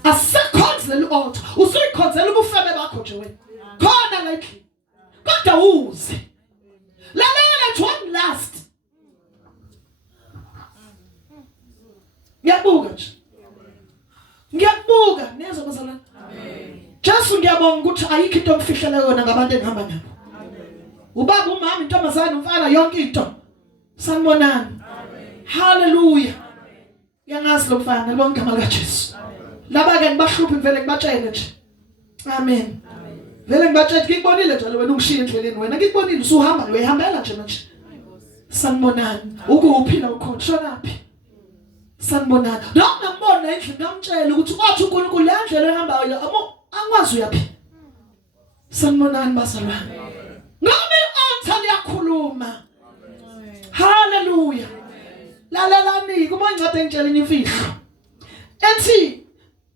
Asekhonzela i-altar. Usuyikhonzela ubufebe bakho nje wena. Khona la endlini. Kodwa uze. Lalela nje one last. Ngiyabuka nje. Ngiyabuka nezwe bazalwane. Amen. Jesu ngiyabonga ukuthi ayikho into omfihlela yona ngabantu engihamba nabo. Ubaba umama intombazana umfana yonke into. Sanibonani. Amen. Hallelujah. Yangazi lo mfana libonke igama lika Jesu. Laba ke ngibahluphi vele ngibatshele nje. Amen. Vele ngibatshela ngikubonile njalo wena ungishiya endleleni wena ngikubonile usuhamba uyahambela nje manje. Sanibonani. Ukuphila ukhona shonaphi? Sanibonani. Noma ngibona endlini ngamtshela ukuthi wathi uNkulunkulu yandlela ehambayo angwazi uyapi. Sanibonani bazalwane. Ngoba i-altar liyakhuluma. Hallelujah. Lalalani kuma incwadi engitshela imfihlo. Ethi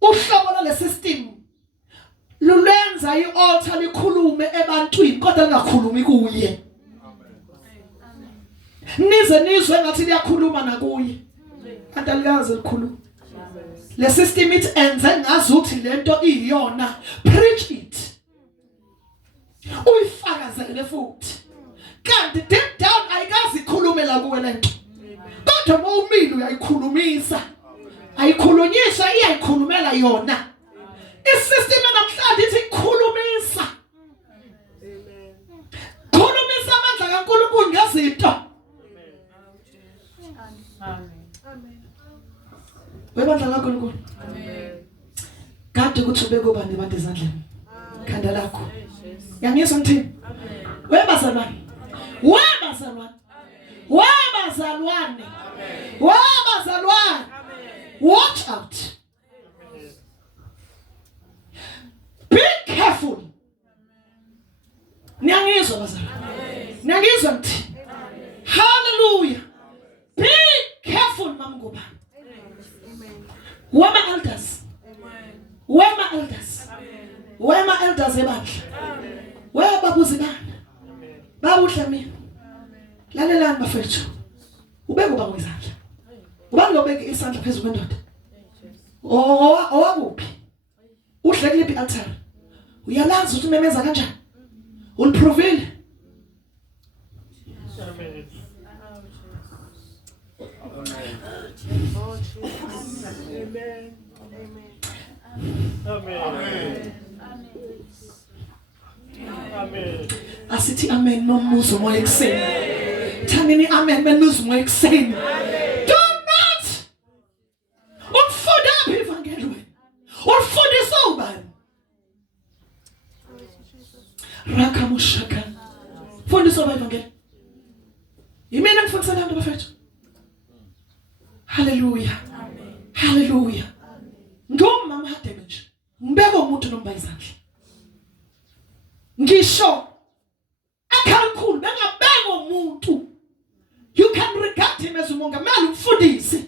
uhlobo lale system lulenza i-altar likhulume ebantwini kodwa lingakhulumi kuye. Nize nizwe ngathi liyakhuluma nakuye. Kanti alikaze likhuluma. Le system it enze ngazi ukuthi lento iyona. Preach it. Uyifakazele futhi. Kanti deep down ayikazi ikhulumela kuwe lento. Kodwa uma umile uyayikhulumisa. Ayikhulunyiswa iyayikhulumela yona. Isystem namhlanje ithi ikhulumisa. Amen. Khulumisa amandla kaNkulunkulu ngezinto. Amen. Amen. Webandla kaNkulunkulu. Amen. Kade ukuthi ubeke ubani abantu ezandleni. Khanda lakho. Yangizwa ngithini? Amen. Webazalwane. Webazalwane. Webazalwane. Webazalwane. Watch out. Be careful Niyangizwa bazalwane? Niyangizwa ngithi? Hallelujah. Be careful mamngubani. Wema elders. Wema elders. Wema elders ebandla. Weba buzibani. Babuhle mina. Lalelani bafethu. Ubeke uba ngizandla. Ubani lobeke isandla phezulu kwendoda? Owakuphi? Uhle kuliphi altar? Uyalazi ukuthi umemeza kanjani? Uliprovile? Asithi amen nomuzo moya ekseni. Thanini amen benuzo moya ekseni. Do not ufunda apha ivangeli wena. Ufundisa ubani? Rakamushaka. Fundisa ubani ivangeli? Yimina ngifundisa abantu bafethu. Hallelujah. Hallelujah. Ngomama hadebe nje. Ngibeka umuntu nomba izandla. Ngisho akakhulu bengabeka umuntu. You can regard him as umongameli umfundisi.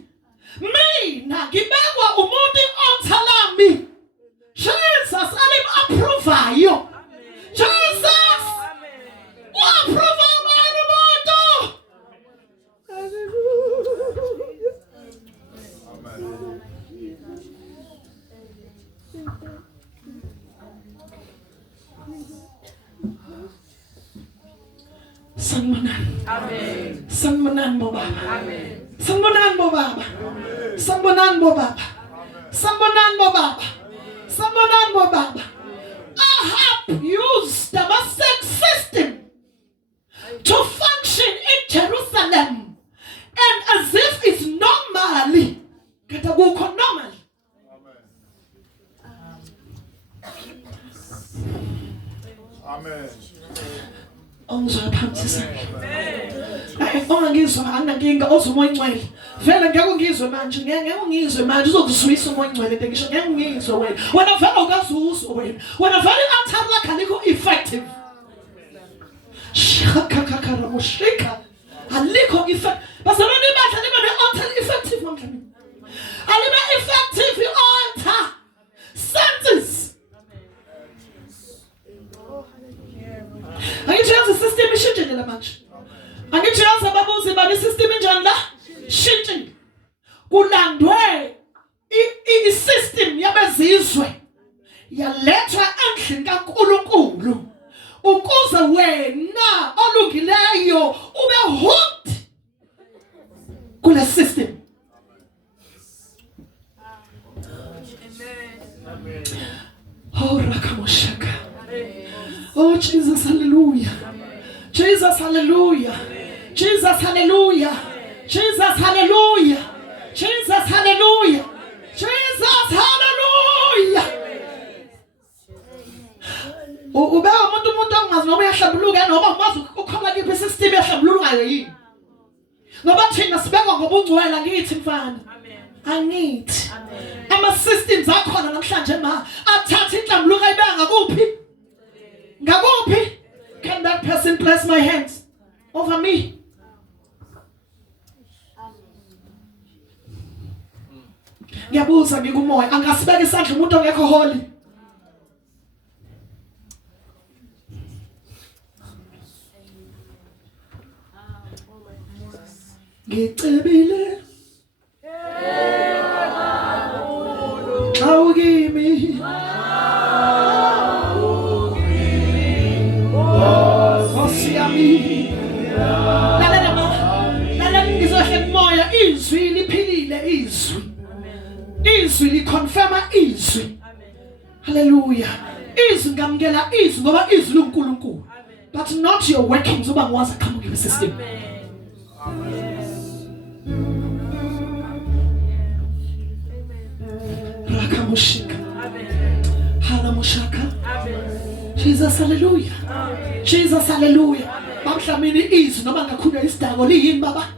Mina ngibekwa umuntu onthalami. Jesus alim-approvayo. Jesus u-approva abantu umuntu. Sanibonani. Amen. Sanibonani bo baba. Amen. Sanibonani bo baba. Amen. Sanibonani bo baba. Sanibonani bo baba. Sanibonani bo baba. Ahab used the Damascus system to function in Jerusalem, and as if it's normally. Kata kukho normal. Amen. Ongizwa phansi sakhe. Ongangizwa anginankinga ozumoya ingcwele. Vele ngeke ungizwe manje, ngeke ungizwe manje uzokuzwisa umoya ingcwele ngisho ngeke ungizwe wena. Wena vele ukazuzwa wena. Wena vele altar lakho alikho effective. Shakakakara mushika. Alikho effective. Bazalwane ibandla liba ne-altar effective mamhlanje. Aliba effective altar. Senses. Angithi yazi system ishintshile la manje. Angithi yazi ababuzi bani system enjani la? Shintshile. Kulandwe i-system yabezizwe yalethwa endlini kaNkulunkulu ukuze wena olungileyo ube hooked kule system. Amen. Oh rakamoshaka. Oh Jesus, hallelujah. Jesus, hallelujah. Jesus, hallelujah. Jesus, hallelujah. Jesus, hallelujah. Jesus, hallelujah. Ube umuntu ongazi noma uyahlambuluka noma umazi ukhona kiphi system yahlambulukayo yini. Ngoba thina sibekwa ngobungcwele ngithi mfana. Angithi. Ama systems akhona namhlanje ma athatha inhlambuluka ibeka ngakuphi? Ngakuphi? Can that person place my hands over me? Ngiyabuza ngikumoya angasibeka isandla umuntu ongekho holy. Ngicebile awukimi Osiyami Lalela ngizohle kumoya izwi liphilile izwi. Izwi liconfirma izwi. Hallelujah. Izwi ngamukela izwi ngoba izwi luNkulunkulu. But not your workings uba ngwazi aqhamuke kwisystem. Rakamushika. Halamushaka. Jesus, hallelujah. Jesus, hallelujah. Bamhlamini izwi noma ngakhulula isidako liyini baba?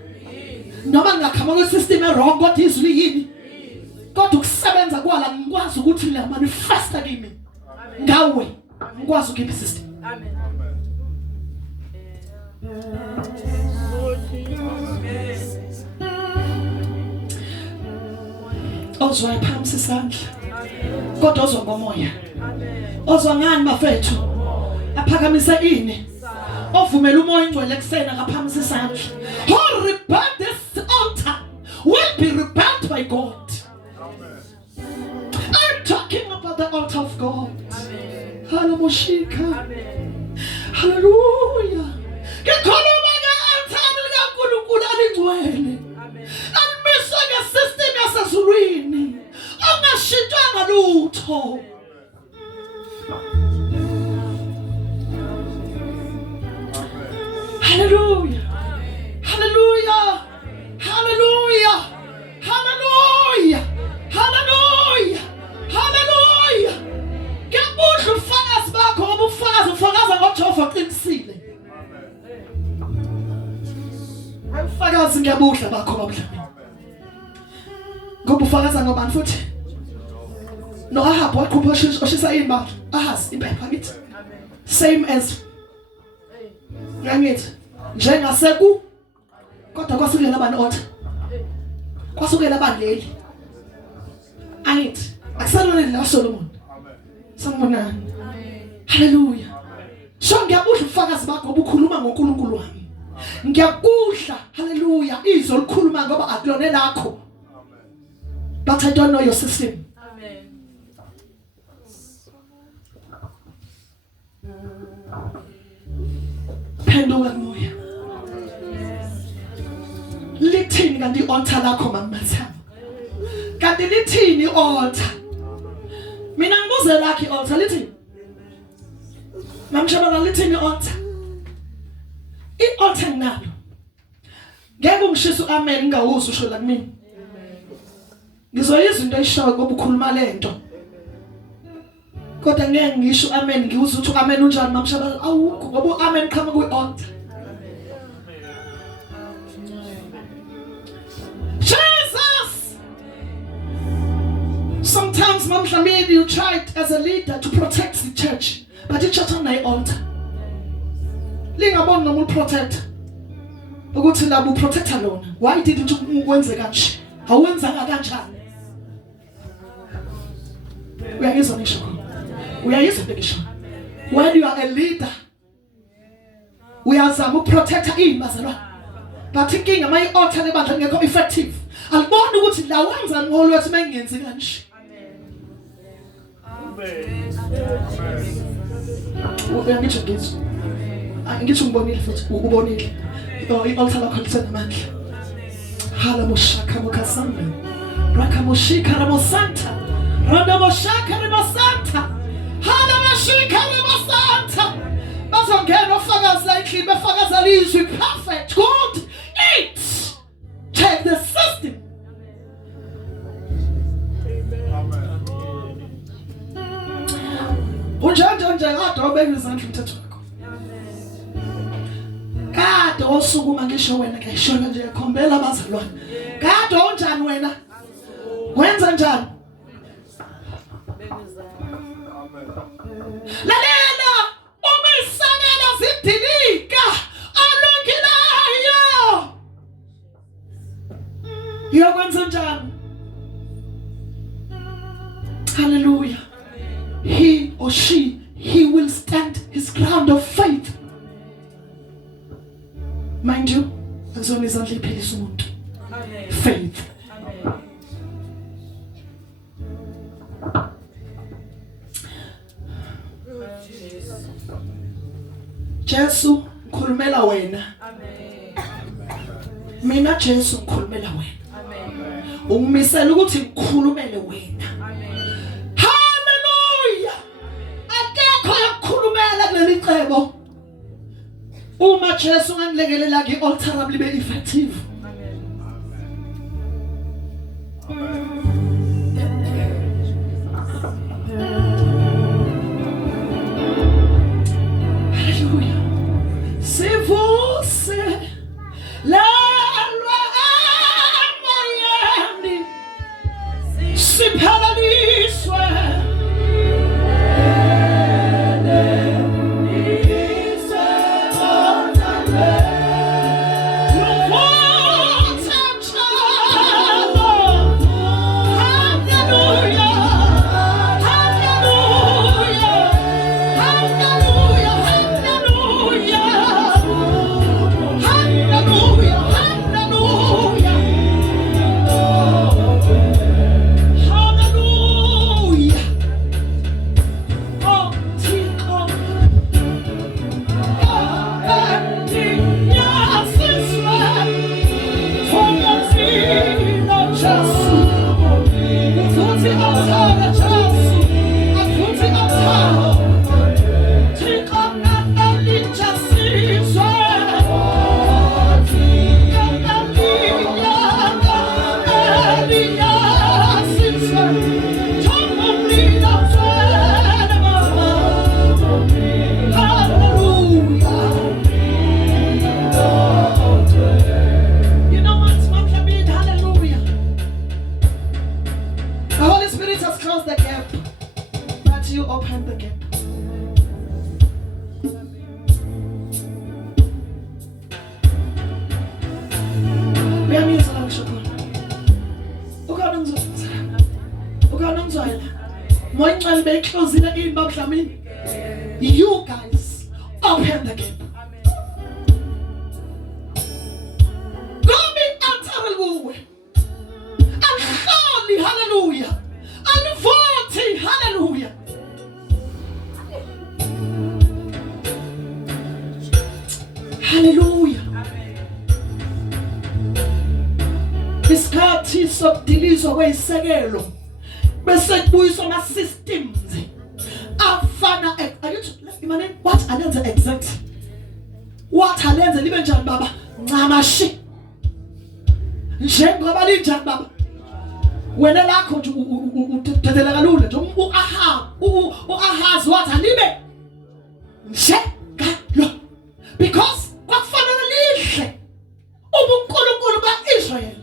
Noma ngakhamuka kwisystem wrong kodwa izwi liyini? Kodwa ukusebenza kwala ngikwazi ukuthi la manifesta kimi. Ngawe ngikwazi ukuphi system. Amen. Ozwa iphamsi isandla kodwa ozwa ngomoya ozwa ngani bafethu aphakamisa ini ovumela umoya ingcwele kusena akaphamisa isandla who rebelled this altar will be rebelled by God. I'm talking about the altar of God. Hallelujah. Hallelujah. Ngikhuluma nge-altar likaNkulunkulu alingcwele. Alimiswe nge-system yasezulwini. Ongashintshanga lutho. Hallelujah. Hallelujah. Hallelujah. Hallelujah. Hallelujah. Hallelujah. Ngiyabudla ubufakazi bakho ngoba ufakaza ngoJehova uqinisile. Ubufakazi ngiyabudla bakho babudla. Ngoba ufakaza ngobani futhi? No Ahab waqhupha oshisa imali. Ahaz impepha ngithi. Same as ngithi njengaseku kodwa kwasukela abantu otha. Kwasukela abadleli. Angithi akusalone la Solomon. Sanibonani. Hallelujah. So ngiyabudla ubufakazi bakho obukhuluma ngoNkulunkulu wami. Ngiyakudla hallelujah izwi olikhuluma ngoba akulone lakho. But I don't know your system. Amen. Phenduka kumoya. Lithini kanti i-altar lakho mamathaba? Kanti lithini i-altar? Mina ngibuze lakho i-altar lithini? Mamshabana lithini i-altar? I-altar nalo. Ngeke ungishisa amen ngawuzwa usho la kimi. Ngizoyizwa into ayishayo ngoba ukhuluma lento. Kodwa ngeke ngisho amen ngiwuzwa ukuthi amen unjani mamshabana awukho ngoba amen qhamuka kwi-altar. Jesus! Sometimes maybe you tried as a leader to protect the church, but the church on the altar. Lingabona noma protect. Ukuthi la bu protect alone. Why didn't you wenze kanje? Awenza kanjani? Uyayizwa ngisho. Uyayizwa ngisho. When you are a leader, uyazama ukuprotecta izibazalwane. But inkinga mayi altar lebandla ngekho effective. Alibona ukuthi la wenza ngolwethu mengenzi kanje. Ngitsho ngizwa. Ngitsho ngibonile futhi ubonile. I-altar lakho lisenamandla. Halamushaka mukasamba. Rakamushika ramosanta. Randamoshaka ramosanta. Halamushika ramosanta. Bazongena ofakazi la endlini befakaza lizwi perfect. Good. Eat. Check the system. Unjani kade obeka izandla umthetho wakho. Kade osukuma ngisho wena ngisho nje khombela abazalwane. Kade onjani wena? Wenza njani? Lalela umisakela zidilika alungileyo. Yokwenza njani? Hallelujah. He or she, he will stand his ground of faith. Mind you, as long as only pays umuntu. Faith. Jesu ngikhulumela wena. Mina Jesu ngikhulumela wena. Ungimisela ukuthi ngikhulumele wena. Hallelujah. Akekho yakukhulumela kuleli cebo. Uma Jesu ngangilekelela nge-altar libe effective. Hallelujah. Sivuse lalwa amoyeni siphelaliswe niswe Moyingcwele beyiclosile imba mhlamini. You guys open the gate. Gobi answer kuwe. Anhloli hallelujah. Anvoti hallelujah. Hallelujah. Isikhathi sokudilizwa kweyisekelo bese kubuyiswa ama systems afana imane what alenze exact what alenze libe njani baba ncamashi njengoba linjani baba wena lakho nje uthathela kalula nje uAhazi wathi alibe nje lo because kwakufanele lihle ubuNkulunkulu baIsrael.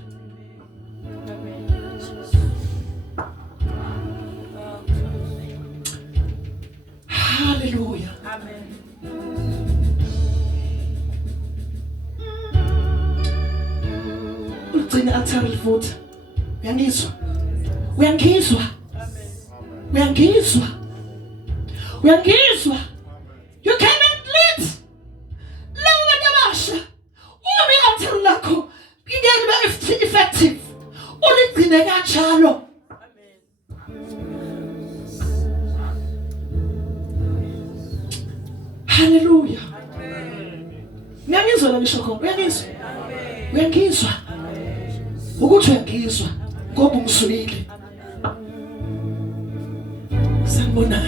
Hallelujah. Amen. Ugcina athari futhi. Uyangizwa? Uyangizwa? Uyangizwa? Uyangizwa? You cannot lead. Lawo bantabasha. Umi athari lakho ngeke libe effective. Uligcine kanjalo. Hallelujah. Uyangizwa la ngisho khona? Uyangizwa? Uyangizwa? Ukuthi uyangizwa ngoba ungizwile. Sanibona.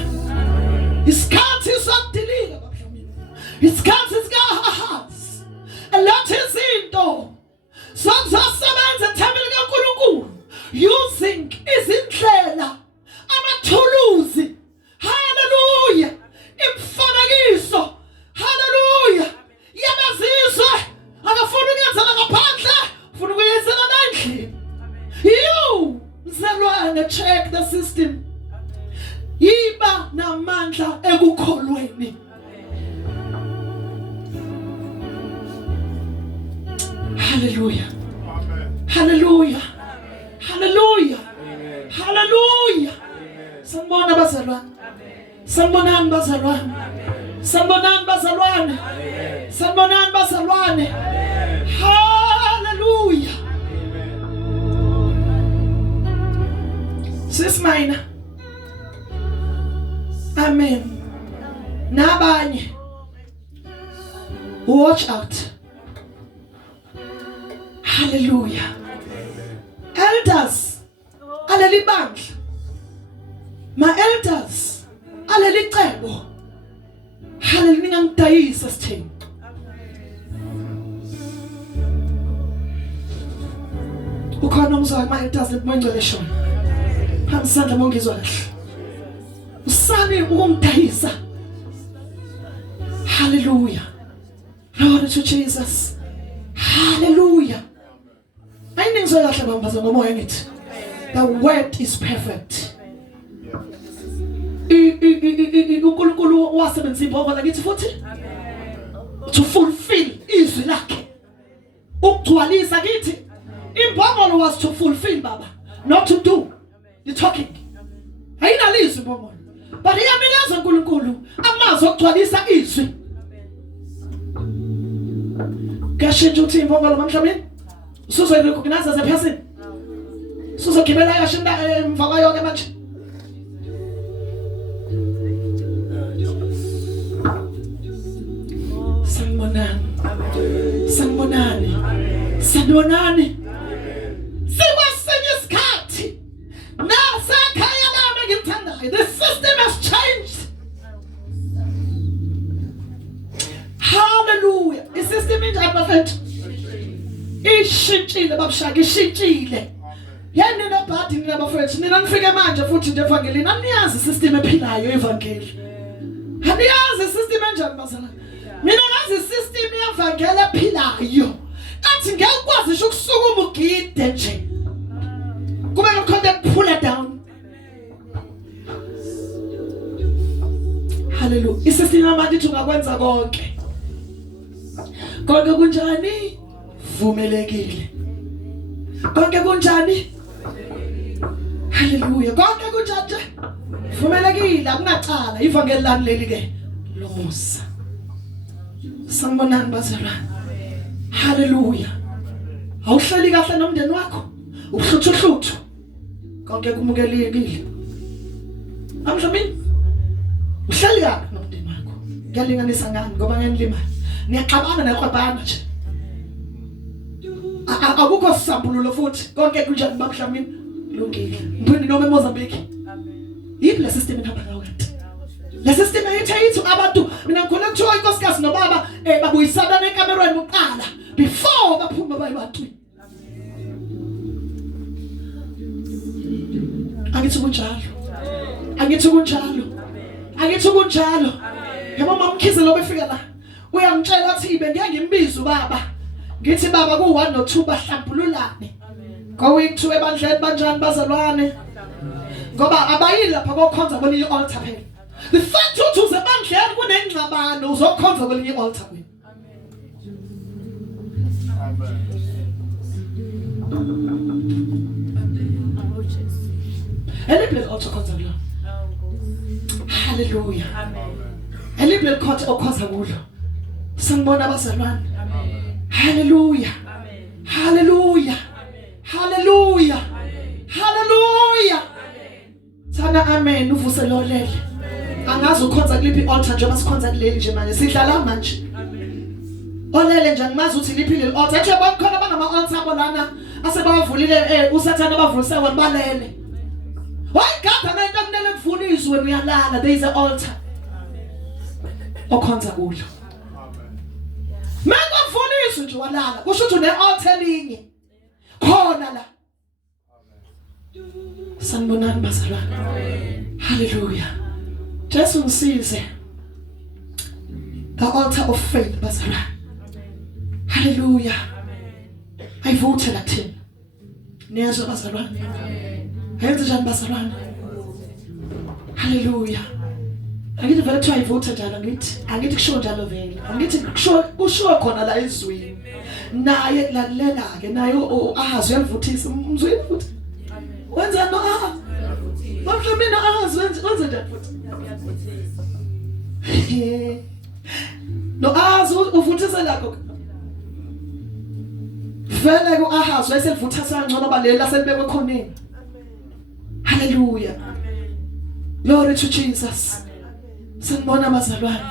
Isikhathi sokudilika bafamini. Isikhathi sikaHahazi. Alethe izinto sokuzosebenza ethembeni kaNkulunkulu using izindlela amathuluzi. Hallelujah. Imfanekiso. Hallelujah. Yabazizwe akafuna ukuyenzela ngaphandle, ufuna ukuyenzela endlini. You mzalwane, check the system. Yiba namandla ekukholweni. Hallelujah. Hallelujah. Hallelujah. Hallelujah. Sanibona bazalwane. Sanibonani bazalwane. Sanibonani bazalwane. Sanibonani bazalwane. Hallelujah. Sis mina. Amen. Nabanye. Watch out. Hallelujah. Elders. Aleli bandla. My elders. Aleli cebo. Hallelujah. Ningangidayisa sithini. Ukhona umzwa my elders leMoyingcwele shona. Phamsandla mongizwa kahle. Usani ukungidayisa. Hallelujah. Glory to Jesus. Hallelujah. Ayiningizwe kahle bambaza ngomoya ngithi. The word is perfect. uNkulunkulu wasebenzisa imbongo lakithi futhi to fulfill izwi lakhe. Ukugcwalisa kithi. Imbongo was to fulfill baba, not to do the talking. Ayinalizwi imbongo. But iyamilaza uNkulunkulu amazwi okugcwalisa izwi. Kashintsha uthi imbongo lamhlabeni. Usuzo recognize as a person. Usuzo gibela yashinda emva yonke manje. Sanibonani. Sanibonani. Siwasenye isikhathi. Nasekhaya lami ngimthandayo. The system has changed. Hallelujah. Isystem injani bafethu? Ishintshile babshaka, ishintshile. Yena nebhadi nina bafethu, nina nifike manje futhi nje evangelini. Aniyazi isystem ephilayo evangeli. Aniyazi isystem enjani bazalwane. Mina ngazi system yevangeli ephilayo. Athi ngeke ukwazi ukusukuma ugide nje. Kube ngkhona pull it down. Hallelujah. Isystem yamanje ungakwenza konke. Konke kunjani? Vumelekile. Konke kunjani? Hallelujah. Konke kunjanje. Vumelekile akunacala ivangeli lami leli ke. Lomusa. Sanibonani bazalwane. Hallelujah. Awuhleli kahle nomndeni wakho. Uhluthu. Konke kumukelekile. Amhlomini. Uhleli kahle nomndeni wakho. Ngiyalinganisa ngani ngoba ngiyalimala. Niyaxabana neqwabana nje. Akukho sisambululo futhi. Konke kunjani babhlomini? Lungile. Mphindi noma eMozambique. Yiphi le system ehamba ngayo kanti? Le system ayithayithi abantu mina ngikholwa kuthiwa inkosikazi nobaba babuyisana nekamerweni uqala before baphuma bayibantwini. Angithi kunjalo. Yabo mamkhize lo befika la. Uyangitshela athi ngeke ngimbize ubaba. Ngithi baba ku1 no2 bahlambululane. Going to ebandleni banjani bazalwane? Ngoba abayili lapha kokhonza kwelinye altar phela. The fact ukuthi uzebandleni kunengxabano uzokhonza kwelinye altar wena. Amen. Elibhele altar khonza kulo. Hallelujah. Amen. Elibhele khonza okhonza kulo. Sanibona abazalwane. Amen. Hallelujah. Amen. Hallelujah. Hallelujah. Hallelujah. Sana amen uvuse lo lele. Angazi ukhonza kuliphi altar njengoba sikhonza kuleli nje manje sidlala manje. Olele nje angimazi ukuthi liphi leli altar. Ethi bakhona bangama altar bolana asebavulile usathana bavulise wena balele. Wayigada nento kumele kuvuliswe wena uyalala there is an altar. Okhonza kulo. Amen. Manje kuvuliswe nje walala. Kusho ukuthi une altar linye. Khona la. Sanibonani bazalwane. Hallelujah. Jesu ngisize. The altar of faith bazalwane. Hallelujah. Ayivuthe la thina. Niyazwa bazalwane. Hayenze njani bazalwane? Hallelujah. Angithi vele kuthiwa ayivuthe njalo ngithi. Angithi kusho njalo vele. Angithi kusho khona la ezweni. Naye kulalela ke naye ahazi uyavuthisa umzwini futhi. Wenza no Mhlawumbe ahazi wenza njani futhi? No ahazi uvuthisa lakho. Vele ku ahazi wayeselivutha ngcono balela selibekwe khoneni. Hallelujah. Glory to Jesus. Sanibona bazalwane.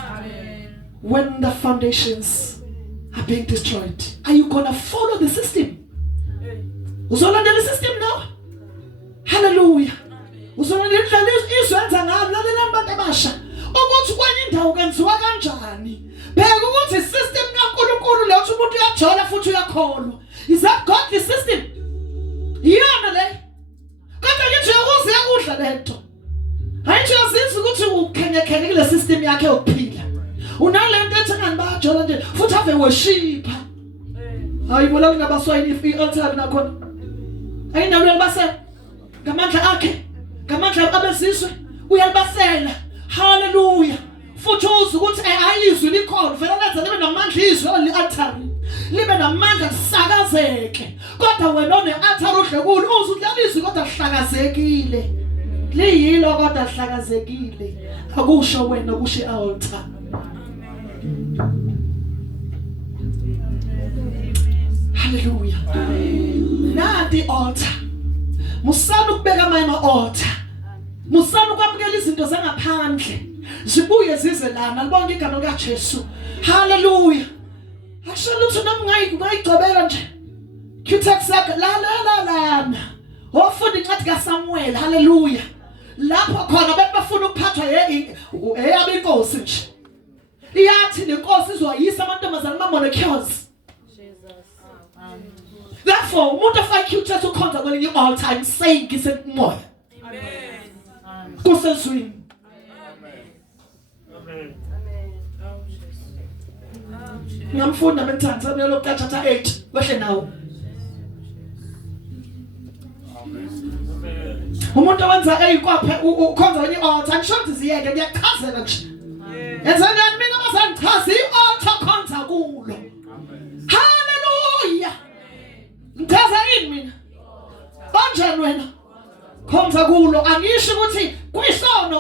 When the foundations are being destroyed, are you gonna follow the system? Uzolandela the system now? Hallelujah. Uzolandela indlela izwenza ngayo lalela abantu abasha ukuthi kwenye indawo kwenziwa kanjani. Bheka ukuthi system kaNkulunkulu le uthi umuntu uyajola futhi uyakholwa. Is that godly system? Iyona le. Kodwa ngithi uyakuze yakudla lento. Hayithi yazizwa ukuthi ukhenyekhenye kule system yakhe yokuphila. Unalento ethi ngani bajola nje futhi ave worshipha. Ayibona ngabaswayini i-altar nakhona. Ayinawo uyalibasela ngamandla akhe, ngamandla abezizwe uyalibasela. Hallelujah. Futhi uzwe ukuthi ayizwi likhona vele lenza libe namandla izwi oli-altar. Libe namandla sakazeke. Kodwa wena one-altar udle kulo uzwe uhlalizwe kodwa hlakazekile. Liyilo kodwa hlakazekile. Akusho wena kusho i-altar. Hallelujah. Nanti altar. Musana ukubeka amanye altar. Musana ukwamukela izinto zangaphandle. Zibuye zize lana libonke igama lika Jesu. Hallelujah. Akusho ukuthi noma ungayigcobela nje. Q-text yakhe la lana. Wofunda incwadi kaSamuel. Hallelujah. Lapho khona befuna ukuphathwa eyabe inkosi nje. Iyathi nenkosi izoyisa amantombazana amamonocules. Therefore, umuntu afike uThixo ukhonza kwelinye altar I'm saying ngisekumoya. Amen. Kusezwini. Amen. Ngiyamfunda mentanza lo kathatha 8 wehle nawo. Umuntu owenza eyikwaphe ukhonza kwelinye altar ngisho ukuthi ziyeke ngiyachazela nje. Yenzani mina basangichaza i-altar khonza kulo. Hallelujah. Ngichaza yini mina? Kanjani wena? khonza kulo. Angisho ukuthi kuyisono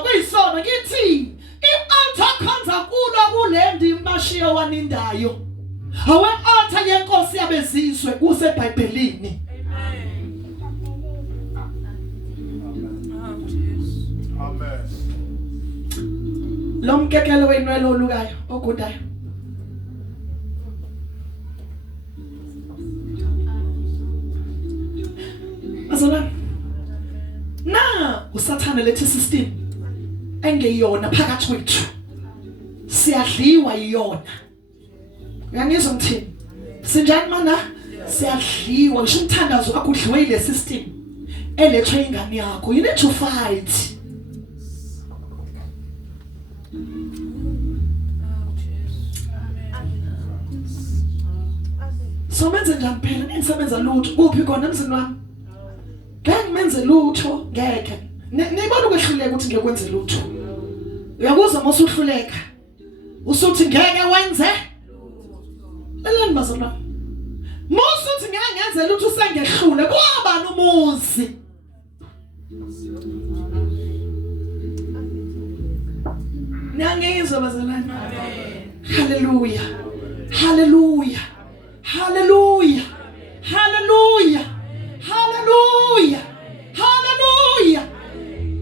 ngithi i-altar khonza kulo kulendi imashiya wanindayo. Awe altar yenkosi yabezizwe kuseBhayibhelini. Amen. Lo mkekelo wenwele olukayo ogudayo. Azona na usathana lethi system engeyona phakathi kwethu. Siyadliwa iyona. Uyangizwa ngithini? Sinjani mana? Siyadliwa. Ngisho umthandazo akudliwe ile system elethwe ingane yakho. You need to fight. So menze njani phela? Ngisebenza lutho. Kuphi khona emzini wami? Ngeke menze lutho, ngeke. Nibona ukwehluleka ukuthi ngekwenze lutho. Uyakuzwa mase uhluleka. Usuthi ngeke wenze. Lalani bazalwane. Musuthi ngeke ngenze lutho usengehlule. Kwabani umuzi? Niyangizwa bazalwane. Hallelujah. Hallelujah. Hallelujah. Hallelujah. Hallelujah. Hallelujah.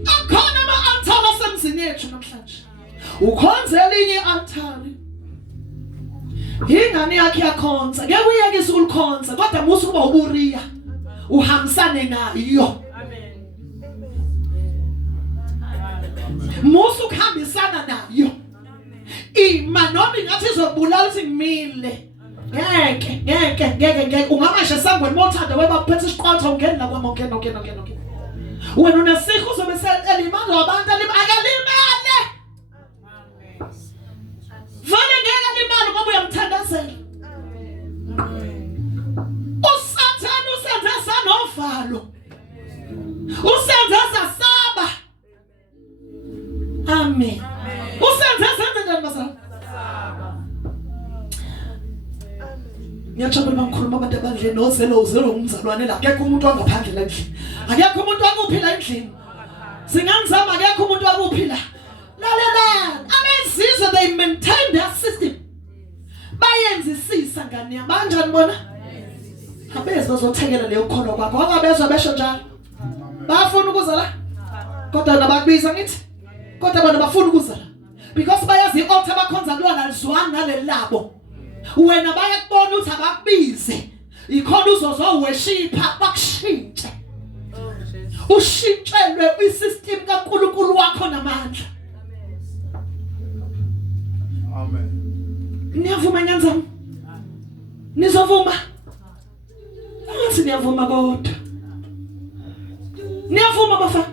Akhona ama-altar asemzini yethu namhlanje. Ukhonza elinye i-altari. Ingane yakhe yakhonza. Ngeke uyekise ukulikhonza kodwa musu kuba uburiya. Uhambisane nayo. Musu kuhambisana nayo. Ima noma ingathi izobulala ukuthi ngimile. Ngeke ungamasha sangweni mothanda webaphethe isiqotho ungena la kwami ungena. Wena unesiho uzobe selimala wabantu akalimale. Vale ngeke alimale ngoba uyamthandazela. Usathana usenze sanovalo. Usenze sasaba. Amen. Usenze njani bazalwane? Ngiyajabula bangikhuluma abantu abadle nozelo umzalwane la. Akekho umuntu wangaphandle la endlini. Akekho umuntu wakuphila endlini. Singangizama akekho umuntu wakuphila. Lalela. Abezizwe they maintain their system. Bayenzisisa ngani yabanjani bona? Abezwe bazothekela leyo kholo kwakho. Wangabezwe besho njalo. Bafuna ukuza la. Kodwa nabakubiza ngithi. Kodwa bona bafuna ukuza la. Because bayazi i-altar bakhonza lona alizwani nalelabo. Wena bayakubona ukuthi abakubize. Ikhona uzozoweshipha bakushintshe. Ushintshelwe isystem kaNkulunkulu wakho namandla. Amen. Niyavuma nyanzami? Nizovuma? Angathi niyavuma kodwa. Niyavuma bafa?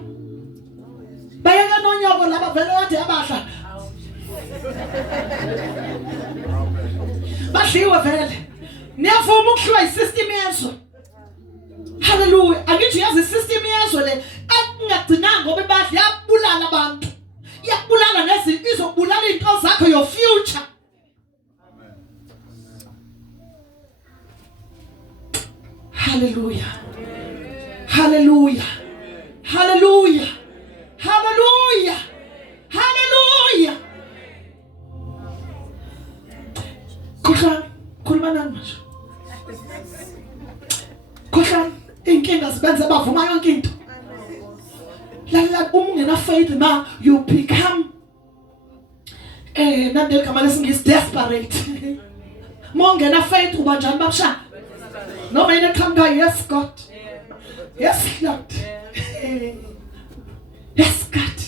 Bayaka nonyoko laba vele kade abadla. Badliwe vele. Niyavuma ukuhlwa isystem yezo. Hallelujah. Angithi yazi isystem yezo le akungagcinanga ngoba badla yabulala abantu. Iyabulala nezinto izobulala into zakho your future. Hallelujah. Hallelujah. Hallelujah. Hallelujah. Hallelujah. Khuluma nani manje? Khohlani inkinga zibenza bavuma yonke into. La ungena faith ma you become nandele kama lesingisi desperate. Mongena faith uba njani babusha? Noma yini eqhamuka yes God. Yes Lord. Yes God.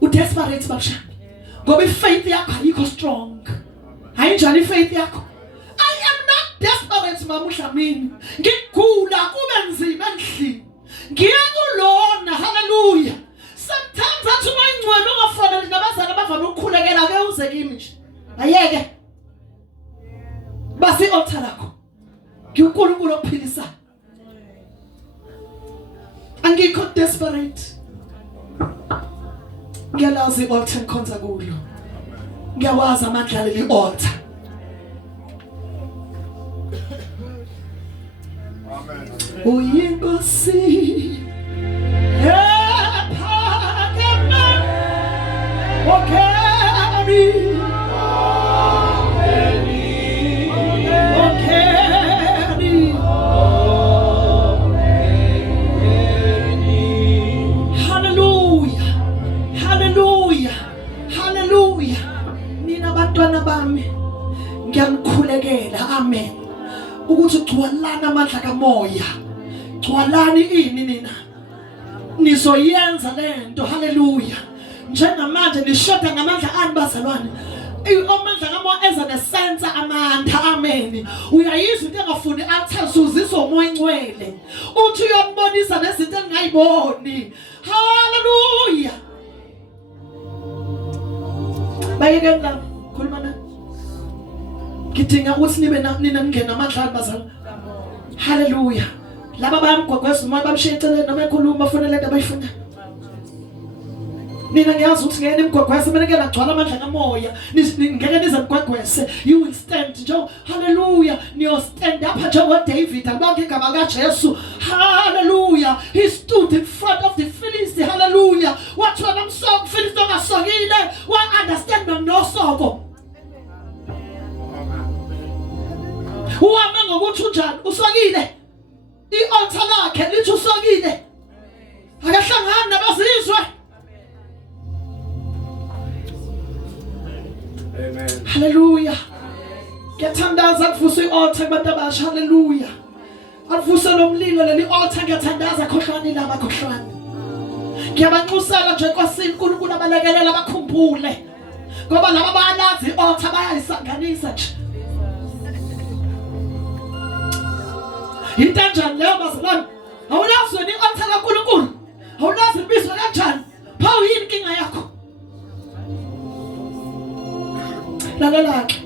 Udesperate babusha. Ngoba ifaith yakho ayikho strong. Ayinjani ifaith yakho? I am not desperate mamuhla mina. Ngigula kube nzima endlini. Ngiyakulona. Hallelujah. Sometimes athi ungcwele ungafanele nabazali bavame ukukhulekela ke uze kimi nje. Ayeke. Basi altar lakho. NgiuNkulunkulu ophilisa. Angikho desperate. Ngiyalazi altar ngikhonza kulo. Ngiyawazi amandla leli altar. Amen. Uyinkosi ukuthi gcwalana amandla kamoya. Gcwalani ini nina. Nizoyenza lento. Hallelujah. Njengamanje nishoda ngamandla ani bazalwane. Amandla kamoya eza nesense amandla. Amen. Uyayizwa into engafuni athasuzisa umoya ngcwele. Uthi uyombonisa nezinto engayiboni. Hallelujah. Bayekeni la khuluma na. Ngidinga ukuthi nibe nina ngena amandla bazalwane. Hallelujah. Laba bayamgwagweza umoya bamshiye eceleni noma ekhuluma bafonele into abayifuna. Nina ngiyazi ukuthi ngene imgwagwese mina ngeke ngagcwala amandla kamoya. Ngeke nize mgwagwese. You will stand nje. Hallelujah. Niyo stand up njengo David abonke igama kaJesu. Hallelujah. He stood in front of the Philistines. Hallelujah. Wathi wena msoko Philistine ongasokile wa understand nosoko. Uhambe ngokuthi unjani usokile. I-altar lakhe lithi usokile. Akahlangana nabazizwe. Amen. Hallelujah. Ngiyathandaza kuvusa i-altar kubantu abasha. Hallelujah. Akuvusa lomlilo leli altar ngiyathandaza khohlwane laba khohlwane. Ngiyabanxusela nje enkosini uNkulunkulu abalekelela bakhumbule. Ngoba laba bayalazi i-altar bayayisanganisa nje. Into enjani leyo bazalwane? Awulazi wena i-altar kaNkulunkulu. Awulazi libizwa kanjani? Phawu yini inkinga yakho? Lalela ke.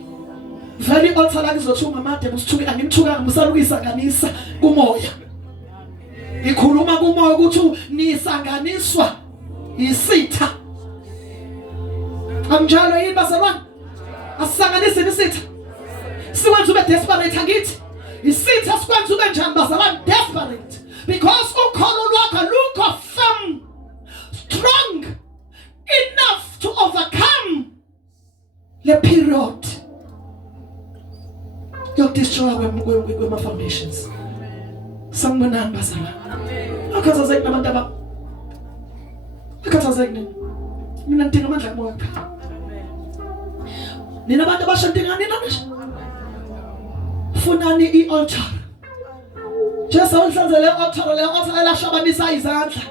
Vele i-altar la izothunga amade busithuke angimthuka ngimusalukisa kumoya. Ngikhuluma kumoya ukuthi nisanganiswa isitha. Anjalo yini bazalwane? Asisanganise isitha. Siwenza ube desperate angithi. Isitha sikwenza ube njani bazalwane? Desperate. Because ukholo lwakho lukho firm, strong enough to overcome the period yokudestroy kwema foundations. Sanibonani bazalwane. Akhathazeki nabantu aba. Akhathazeki nini? Mina ngidinga amandla kamoya phela. Nina abantu abashandinga nina nje. Funani i-altar. Jesu uhlanze le altar elashabanisa izandla.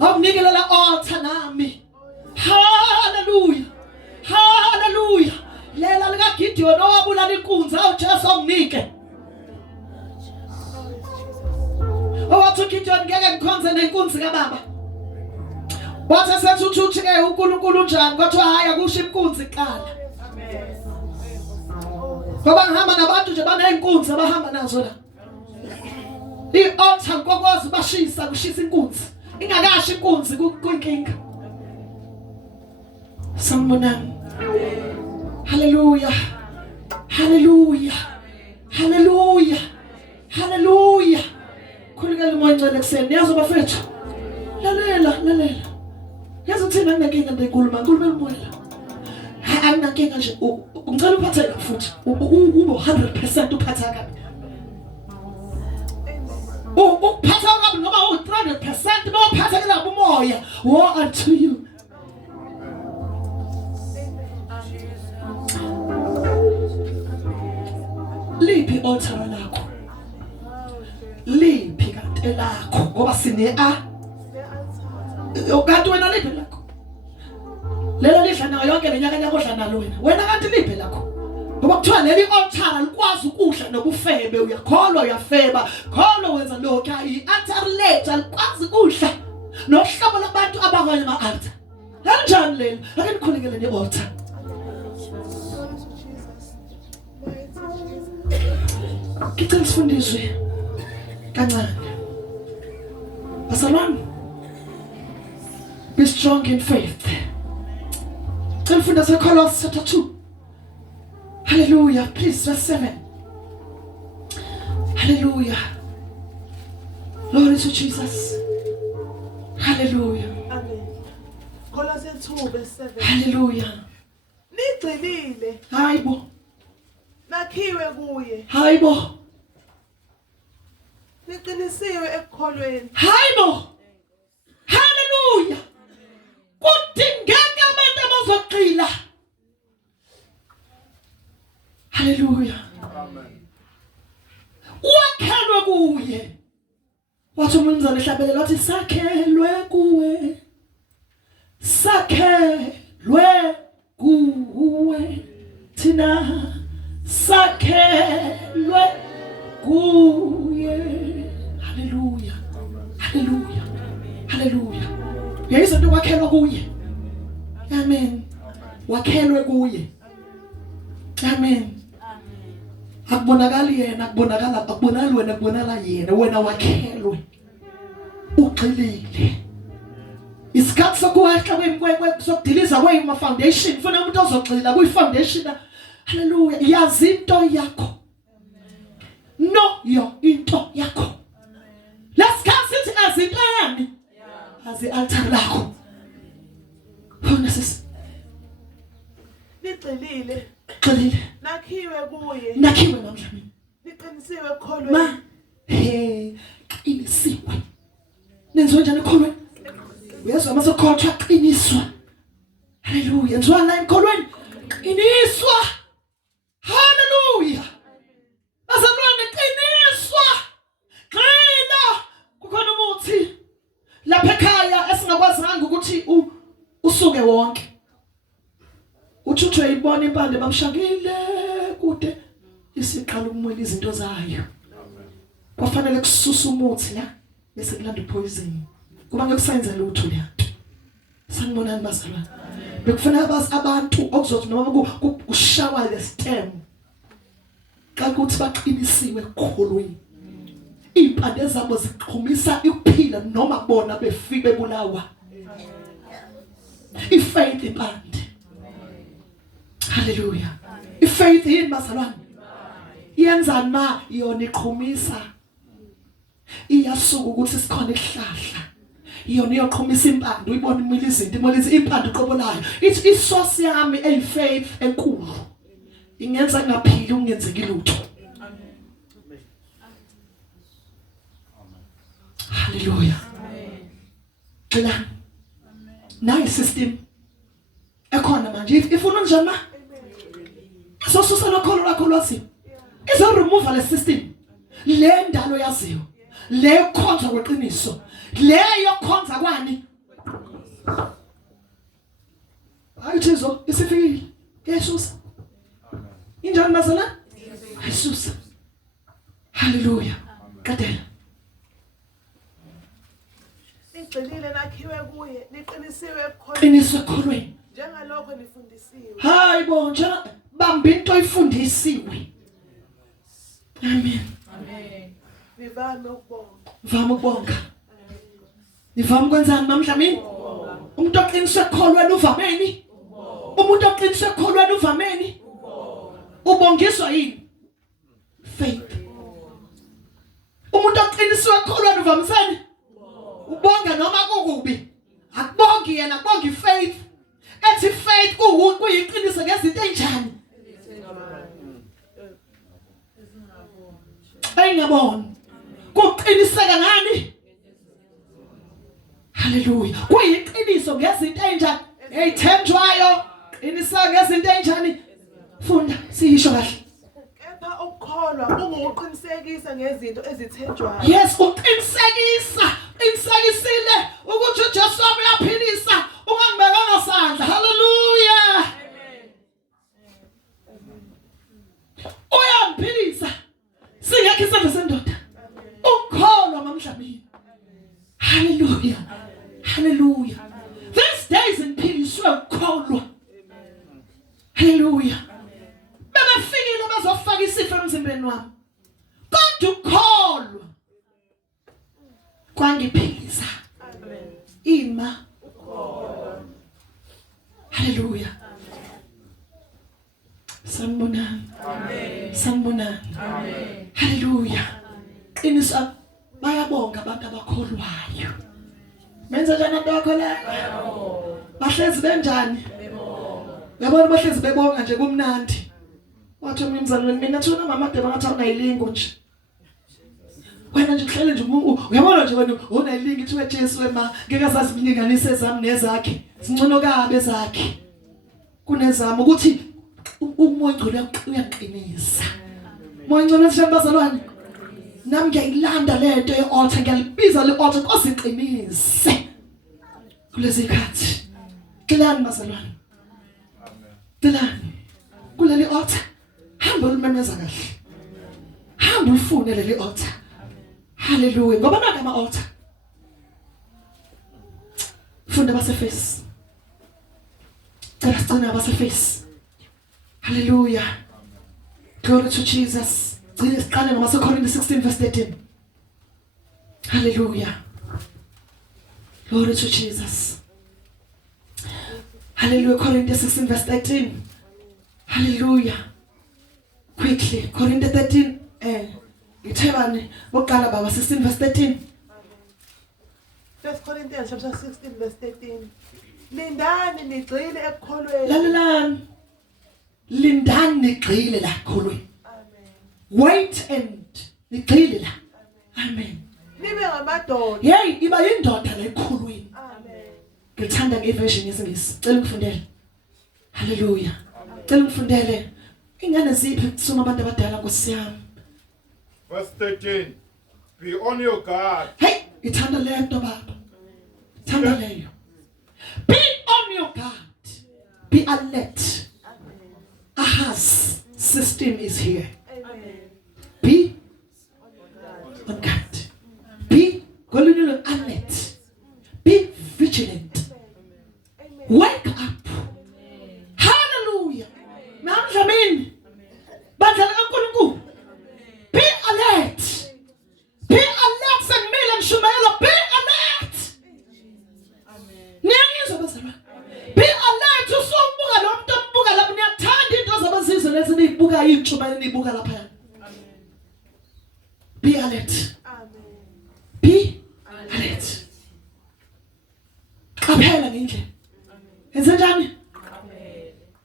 Awunikele la altar nami. Hallelujah. Hallelujah. Lela lika Gideon owabulala inkunzi awuJesu onginike. Owathi uGideon ngeke ngikhonze nenkunzi kaBaba. Wathi sethu ke uNkulunkulu njani kwathiwa hayi akusho inkunzi iqala. Ngoba ngihamba nabantu nje baneyinkunzi abahamba nazo la. I-altar kokwazi bashisa kushisa inkunzi. Ingakasho inkunzi kuyinkinga. Sanibonani. Hallelujah. Hallelujah. Hallelujah. Hallelujah. Khulekela umoya ngcwele kuseni. Yazi bafethu. Lalela. Yazi uthina nginenkinga ngikhuluma umoya la. Anginankinga nje ngicela uphatheke futhi. Ube 100% uphatha kabi. Uphatha kabi noma u300% bawuphatha kabi umoya. Woe unto you. Liphi altar lakho? Liphi kanti lakho ngoba sine kanti wena liphi lakho? Lelo lidla nayo yonke lenyaka yakhodla nalo wena kanti liphi lakho? Ngoba kuthiwa leli altar likwazi ukudla nokufebe uyakholwa uyafeba kholo wenza lokho i-altar lethu alikwazi ukudla nohlobo labantu abakwaye ama-altar. Kanjani lelo? Ake nikhulekele ne-altar. Ngicela sifundiswe kancane. Bazalwane, be strong in faith. Ngicela ufunda Colossians chapter 2. Hallelujah. Please, verse 7. Hallelujah. Glory to Jesus. Hallelujah. Amen. Colossians 2 verse 7. Hallelujah. Nigxilile Hayibo. nakhiwe kuye. Hayibo. Niqinisiwe ekukholweni. Hayibo. Hallelujah. Kudingeka abantu abazogxila. Hallelujah. Amen. wakhelwe kuye. Wathi umnumzane ehlabelela wathi sakhelwe kuwe. Sakhelwe kuwe. Thina sakhelwe kuye. Hallelujah. Hallelujah. Hallelujah. Yayizwa into wakhelwa kuye. Amen. Wakhelwe kuye. Amen. Akubonakali yena, akubonakali wena, akubonakala yena, wena wakhelwe. Ugxilile. Isikhathi sokuwahla sokudiliza kwema foundation, ufuna umuntu ozogxila kuyi foundation. Hallelujah. Yazi into yakho. No yo into yakho. Let's come sit as into yami. As the altar lakho. Funa sis. Nigxilile. Gxilile. Nakhiwe kuye. Nakhiwe namhla mina. Niqinisiwe ekholweni. Ma qinisiwe. Nenziwe njani ekholweni? Uyezwa masokhothwa qiniswa. Hallelujah. Yenziwa la ekholweni. Qiniswa. Hallelujah. Bazalwane qiniswa. Qina. Kukhona umuthi lapha ekhaya esingakwazanga ukuthi usuke wonke. Uthuthwe ibona impande bamshakile kude isiqala ukumwela izinto zayo. Kwafanele kususa umuthi la bese kulanda poison. Kuba ngekusenza lutho lento. Sanibonani bazalwane. Bekufanele abantu okuzothi noma kushawa le stem. Xa kuthi baqinisiwe ekholweni. Impande zabo ziqhumisa ukuphila noma bona befike bebulawa. Ifaith impande. Hallelujah. Ifaith yini bazalwane? Iyenzani ma yona iqhumisa. Iyasuka ukuthi sikhona isihlahla. Yona iyoqhumisa impande uyibona imile izinto imolisi impande uqobolayo. Ithi isource yami eyifaith enkulu. Ingenza ngaphili ungenzeki lutho. Hallelujah. Amen. Nice system. Ekhona manje ifuna njani ma? Sosusa lokholo lakho lwazi. Izo remove le system. Le ndalo yaziyo. Le khonza kweqiniso. Le yokhonza kwani? Ayithizo isifikile. Yesusa. Injani bazalwane? Yesusa. Hallelujah. Kadela. Nigxilile nakhiwe kuye. Niqinisiwe ekholweni. Qiniswe ekholweni. Njengalokho nifundisiwe. Hayibo nje bamba into oyifundisiwe. Amen. Amen. Nivame ukubonga. Vama ukubonga. Nivama ukwenzani namhla mina? Umuntu oqiniswe ekholweni uvameni? Umuntu oqiniswe ekholweni uvameni? Ubongiswa yini? Faith. Umuntu oqiniswe ekholweni uvamiseni? Ubonga noma kukubi. Akubongi yena, akubongi faith. Ethi faith kuyiqiniso ngezinto enjani? Ayingabona. Kuqiniseka ngani? Hallelujah. Kuyiqiniso ngezinto enjani? Eyithenjwayo. Qiniseka ngezinto enjani? Funda siyisho kahle. Kepha ukukholwa kungukuqinisekisa ngezinto ezithenjwayo. Yes, uqinisekisa. Qinisekisile ukuthi uJesu uyaphilisa. Ungangibekanga sandla. Hallelujah. Uyamphilisa. Singekho isandla sendoda. Ukholwa mamdlamini. Hallelujah. Hallelujah. These days imphiliswe ukholwa. Hallelujah. Bebefikile bazofaka isifo emzimbeni wami. Kodwa ukholwa kwangiphilisa. Ima. Hallelujah. Sanibonani. Amen. Sanibonani. Amen. Hallelujah. Qinisa bayabonga abantu abakholwayo. Menza njani abantu abakholwayo? Bahlezi benjani? Yabona bahlezi bebonga nje kumnandi. Wathi umnumzane mina thona mama de bangathi unayilingo nje. Wena nje uhlele nje uyabona nje wena unayilingi ithi weJesu ema ngeke sazi kulinganise zami nezakhe. Sincino kabe zakhe. Kunezami ukuthi umoya ngcwele uyaqinisa. Moya ngcwele sishambazalwane nami ngiyayilanda lento ye-altar ngiyalibiza le-altar kosiqinise kulezi khathi kelani bazalwane kelani kuleli altar hamba ulimemeza kahle hamba ufune leli altar haleluya ngoba naka ama altar funda baseface Cela baseface haleluya glory to Jesus siqale ngoma seKorinte 16 verse 13 haleluya glory to Jesus haleluya Korinte 16 verse 13 haleluya quickly Korinte 13 ithebani boqala baba 16 verse 13 1 Corinthians chapter 16 verse 13. Lindani nigxile ekukholweni. lalelani lindani nigxile la ekukholweni Amen. wait and nigxile la amen Nibe ngamadoda. hey iba yindoda la ekukholweni Amen. ngithanda ngeversion yesingisi cela ngifundele haleluya cela ngifundele ingane ziphi kusoma abantu abadala nkosiyami Verse 13. Be on your guard. hey ithanda lento baba ithanda leyo be on your guard be alert Ahaz system is here Amen. be on guard be golunelo alert be vigilant Amen. wake up hallelujah namdlamini badlala kaNkulunkulu be alert sengimile ngishumayela be alert niyangizwa bazalwane be alert usobuka lo muntu ombuka lapho niyathanda into zabazizwe lezi niyibuka yintshumayela niyibuka lapha be alert Amen. be alert qaphela ngendlela yenze njani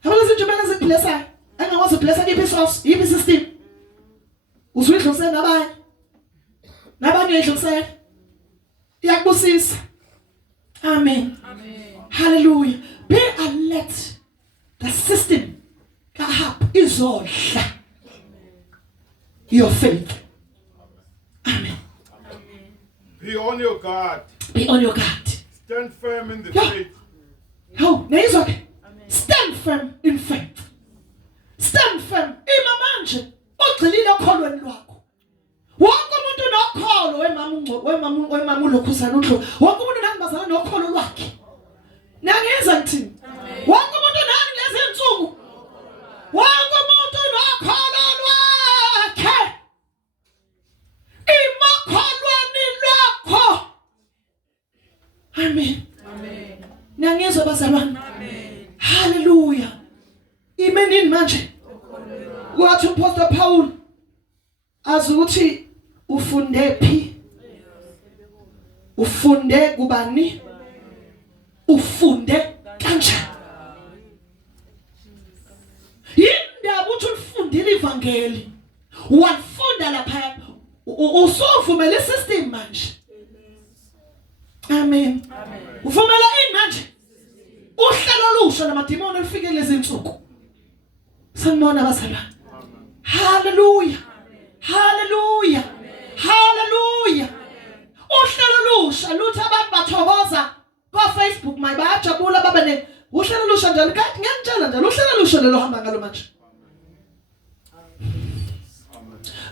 yabona izintshumayela zikublessa engakwazi ukublessa kiphi isource yiphi system uzwidlose nabanye edlosela iyakubusisa amen hallelujah be alert the system kahab izodla your faith amen Be on your guard. be on your guard Stand firm in the Yeah. faith. neyizwa ke stand firm in faith stand firm imamanje ogxilile okholweni lwakho wonke umuntu nokholo wemama ulokhusana uNhlo wonke umuntu nangibazana nokholo lwakhe nangeza ngithini wonke umuntu nani lezi insuku wonke umuntu nokholo lwakhe imakholweni lwakho amen nangizwa bazalwane haleluya imenini manje wathi uPaul Paul azuthi ufunde phi ufunde kubani ufunde kanjani indaba uthi ufundile ivangeli wafunda lapha usuvumela isystem manje amen uvumela ini manje uhlelo olusha lamadimoni elifike lezi insuku sanibona bazalwane haleluya haleluya haleluya uhlelo olusha luthi abantu bathokoza kwa Facebook bayajabula babane uhlelo olusha njalo kanti ngiyangitshela njalo uhlelo olusha lelo hamba ngalo manje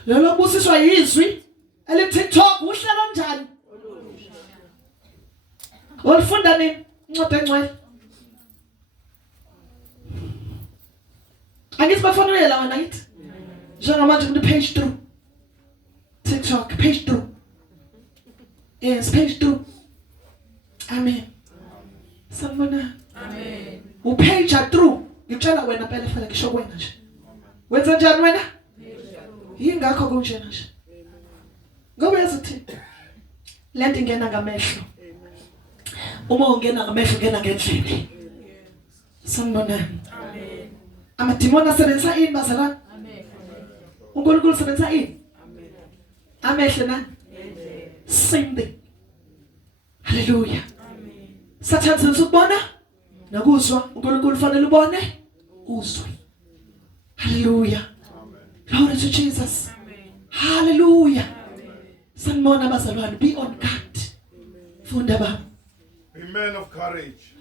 lelo busiswa yizwi eli TikTok uhlelo njani olufunda nini incwadi engcwele angithi bafanele lawa nakithi njengamanje kune page through TikTok page through yes page through amen sanibona amen upage through ngitshela wena phela fela ngisho kwena nje wenza njani wena yingakho kunjena nje ngoba yazithi lento ingena ngamehlo uma ungena ngamehlo ungena ngendlebe sanibona amen amadimoni asebenza ini bazalwane amen uNkulunkulu usebenza ini amen amehlo nani same thing haleluya amen Satan ukubona nakuzwa uNkulunkulu fanele ubone uzwe haleluya glory to Jesus amen haleluya Sanibona bazalwane, be on guard. Funda baba. Be men of courage.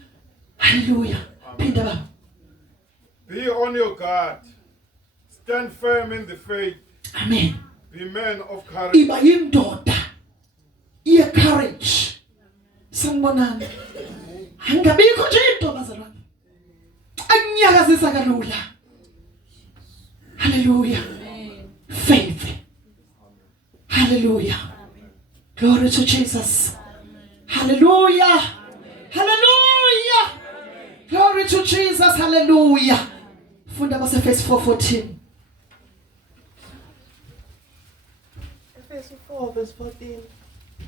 Hallelujah. Phinda baba. Be on your guard. Stand firm in the faith. Amen. Be men of courage. Iba yindoda. Iye courage. Sanibonani. Angabikho nje into bazalwane. Anyakazisa kalula. Hallelujah. Faith. Hallelujah. Glory to Jesus. Hallelujah. Hallelujah. Glory to Jesus. Hallelujah. Funda base verse 4:14. Efesu 4 verse 14.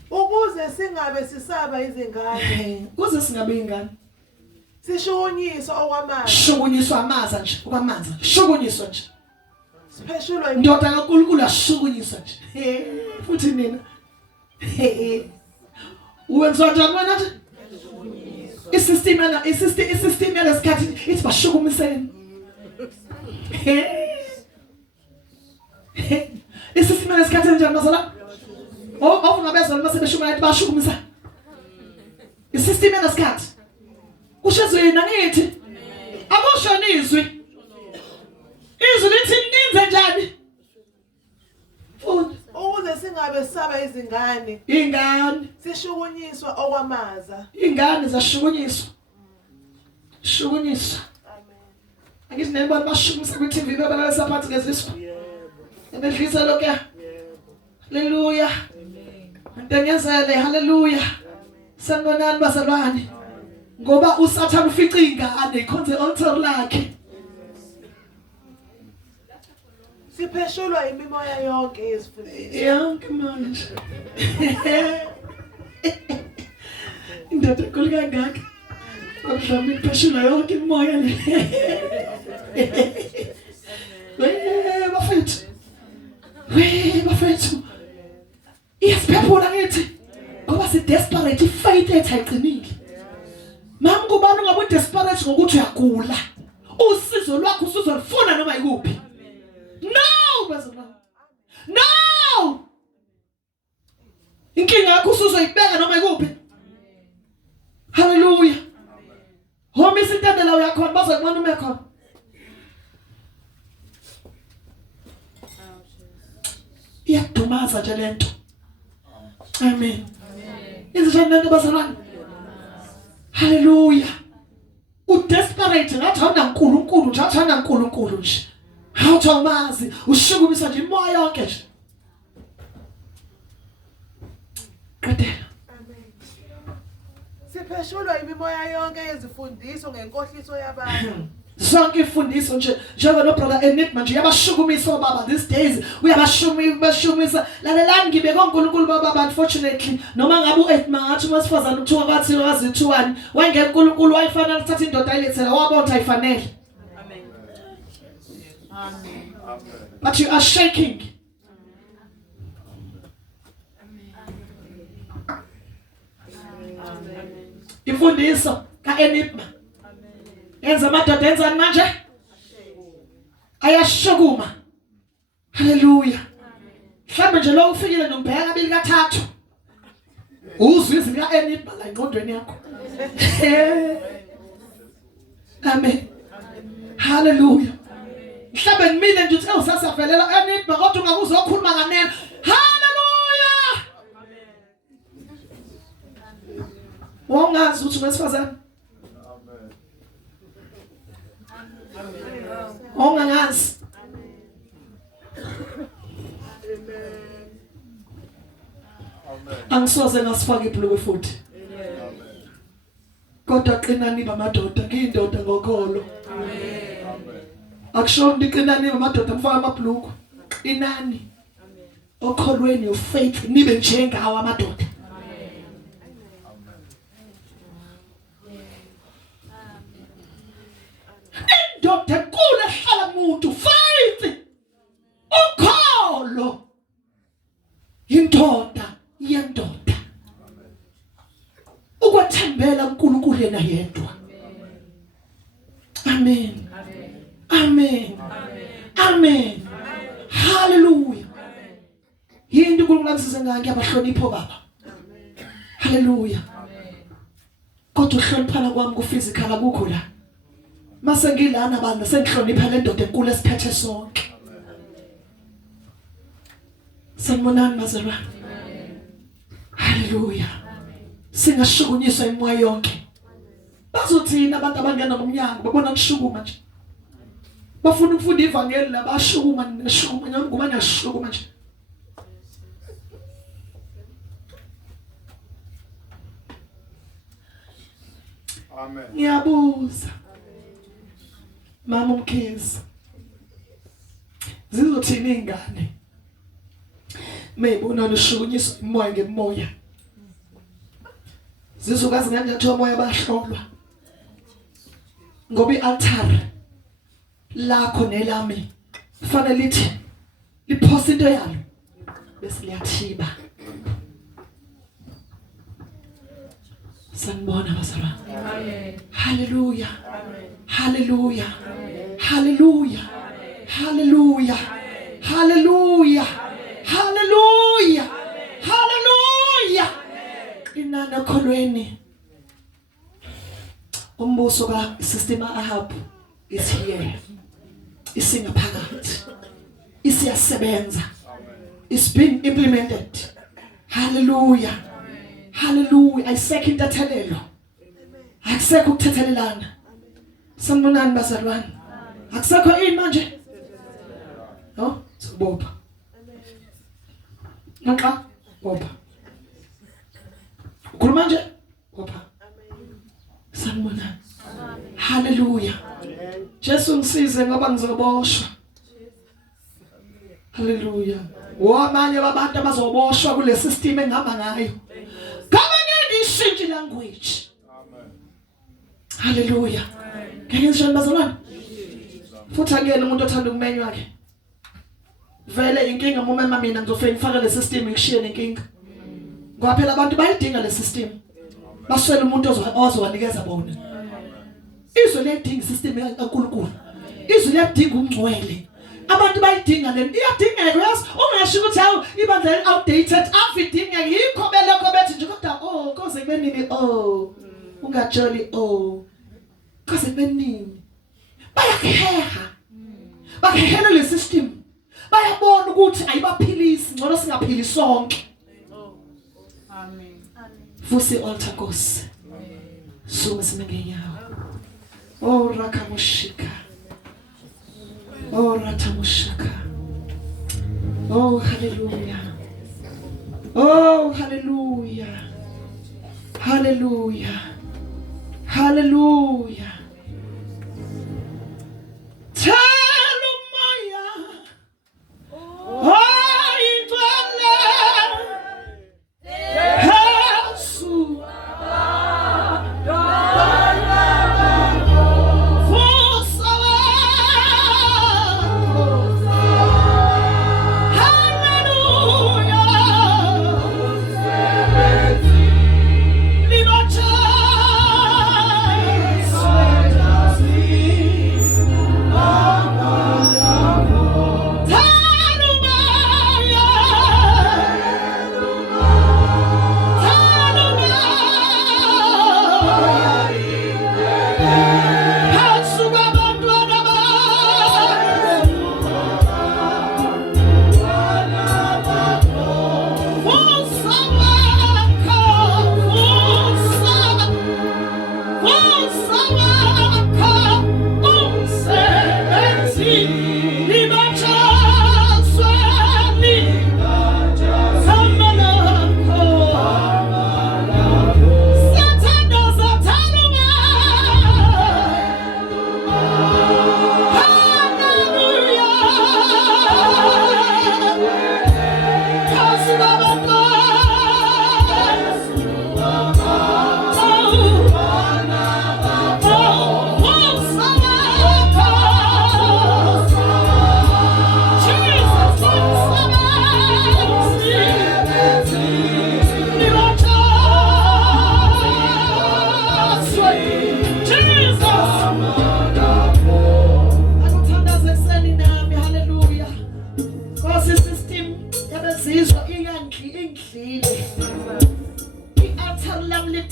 Ukuze singabe sisaba izingane. Kuze singabe ingane. Sishukunyiswa okwamanje. Shukunyiswa amaza nje, okwamanzi. Shukunyiswa nje. Sipheshulwa Ndoda kaNkulunkulu ashukunyiswa nje. Futhi nina. Uwenza njani wena nje? Isystem lesikhathi ithi bashukumiseni. Isystem lesikhathi njani bazala? Ngabezona basebeshumana bashukumisa. Isystem lesikhathi. Kushizo yena ngithi. Akusho nizwi. Izwi lithi ninze njani? Futhi ukuze singabe sisaba izingane. ingane. Sishukunyiswa okwamaza. Ingane zashukunyiswa. Shukunyiswa. Amen. Angithi nebona bashukumisa ku TV bebalesa phansi ngeziswa. Ebedlisa lokho ya. Hallelujah. Ngiyazele hallelujah. Sanibonani bazalwane. Ngoba uSathane ufica ingane ikhonze altar lakhe. Sipheshulwa imimoya yonke yezifundisi. Yonke manje. Indoda kolika ngaka. Akudlami ipheshula yonke imoya le. Bafethu. Bafethu. Iyasiphefula ngithi. Ngoba si desperate ifaith ethu ayiqinile. Mama kubani ngabe desperate ngokuthi uyagula. Usizo lwakho usuzolifuna noma ikuphi. No, bazalwane. No. Inkinga yakho usuzoyibeka noma ikuphi. Hallelujah. Home isintandela uyakhona bazakubona uma ekhona. Iyadumaza nje lento. Amen. Izithanda lento bazalwane. Hallelujah. Udesperate ngathanda uNkulunkulu nje athanda uNkulunkulu nje. Hawuthi awumazi ushukumisa nje imoya yonke nje. Qedela. Amen. Sipheshulwa imimoya yonke yezifundiso ngenkohliso yabantu. Sonke ifundiso nje njengoba no brother Enid manje yabashukumisa baba these days uyabashumisa lalelani ngibe koNkulunkulu baba unfortunately noma ngabe u8 mangathi umasifazana uthiwa bathi wazi 2 wayengena uNkulunkulu wayifana uthatha indoda ayilethela wabona ayifanele. Amen. But you are shaking. Imfundiso kaEnigma. Yenza amadoda enzani manje? Ayashukuma. Hallelujah. Mhlawumbe nje lo ufikile nombheka abili kathathu. Uzwe izwi likaEnigma la engqondweni yakho. Amen. Hallelujah. Mhlawumbe ngimile nje uthi usasavelela Enigma kodwa ungakuzokhuluma nganene. Hallelujah. Wongazi ukuthi wesifazane. Ongangazi. Angisoze ngasifaka ibhuluku futhi. Kodwa qinani bamadoda ngiyindoda ngokholo. Amen. Akusho ndiqinani bamadoda mfaka amabhuluku. Qinani. Okholweni ufaith nibe njengawo amadoda. Indoda kule hlala umuntu faith. Ukholo. Indoda yendoda. Ukwethembela uNkulunkulu yena yedwa. Amen. Amen. Amen. Hallelujah. yinto uNkulunkulu akusize ngayo ngiyabahlonipha baba. Hallelujah. Kodwa uhloniphana kwami ku physical akukho la. Mase ngilana abantu sengihlonipha le ndoda enkulu esiphethe sonke. Sanibonani bazalwane. Hallelujah. Singashukunyiswa imoya yonke. Bazothina abantu abangena ngomnyango babona kushukuma nje. Bafuna ukufunda ivangeli la bashukuma neshukuma ngoba ngiyashukuma nje. Amen. Ngiyabuza. Mama Mkhize. Zizothina ingane. Mayibona lushukunyiswa imoya ngemoya. Zizokazi ngangathi umoya bahlolwa. Ngoba ialtar lakho nelami kufanele lithi liphosa into yalo bese liyathiba. Sanibona bazalwane. Amen. Hallelujah. Amen. Hallelujah. Amen. Hallelujah. Amen. Hallelujah. Amen. Hallelujah. Amen. Hallelujah. Amen. Hallelujah. Inana kholweni. Umbuso ka system Ahab is here. Isingaphakathi. Isiyasebenza. It's being implemented. Hallelujah. Hallelujah. Ayiseke intathelelo. Akusekho ukuthethelelana. Sanibonani bazalwane. Akusekho ini manje? No? Sobopha. Naxa bopha. Ukhuluma nje? Bopha. Sanibonani. Hallelujah. Jesu ngisize ngoba ngizoboshwa. Hallelujah. Wamanye abantu abazoboshwa kule system engihamba ngayo. Change language. Amen. Hallelujah. Ngeke ngishone bazalwane. Futhi akuyena umuntu othanda ukumenywa ke. Vele inkinga uma mina ngizofika ngifaka le system ngishiye nenkinga. Ngoba phela abantu bayidinga le system. Baswele umuntu ozowanikeza bona. Izwe liyadinga system kaNkulunkulu. Izwe liyadinga umngcwele. Abantu bayidinga le iyadingeka yazi ungasho ukuthi hawu ibandla outdated avidinga yikho belokho bethi nje kodwa koze kubenini ungajoli koze kubenini bayaheha bahehela le system bayabona ukuthi ayibaphilisi ngcono singaphili sonke. Amen. Fusi altar Nkosi sume singenyawo rakamushika. Oh, Ratamushaka. Oh, hallelujah. Oh, hallelujah. Hallelujah. Hallelujah. Talumaya. Oh, Idwala. Hasu. Sweet.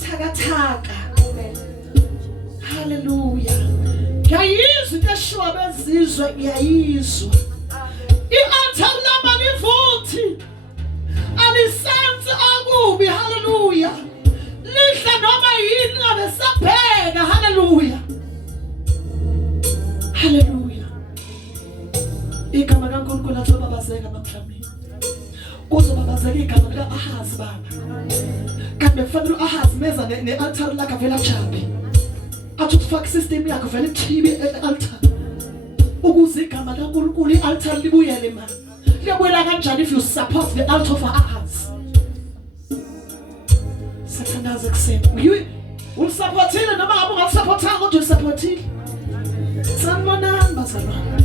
ubuthakathaka. Hallelujah. Ngiyayizwa into eshiwa bezizwe, ngiyayizwa. I-altar lama livuthi alisensi akubi. Hallelujah. Lihle noma yini ngabe sabheka. Hallelujah. Hallelujah. Igama kaNkulunkulu azobabazeka namhlanje. Uzobabazeka igama lika-Ahazi bana. Kanti kufanele u-Ahazi meza ne-altar lakhe vele ajabe. Athi ukufaka system yakhe vele ithibe e-altar. Ukuze igama kaNkulunkulu i-altar libuyele manje. Liyabuyela kanjani if you support the altar of Ahaz? Sathandaza kusema. Ulisupportile noma ngabe ungasupportanga kodwa ulisupportile. Sanibonani bazalwane.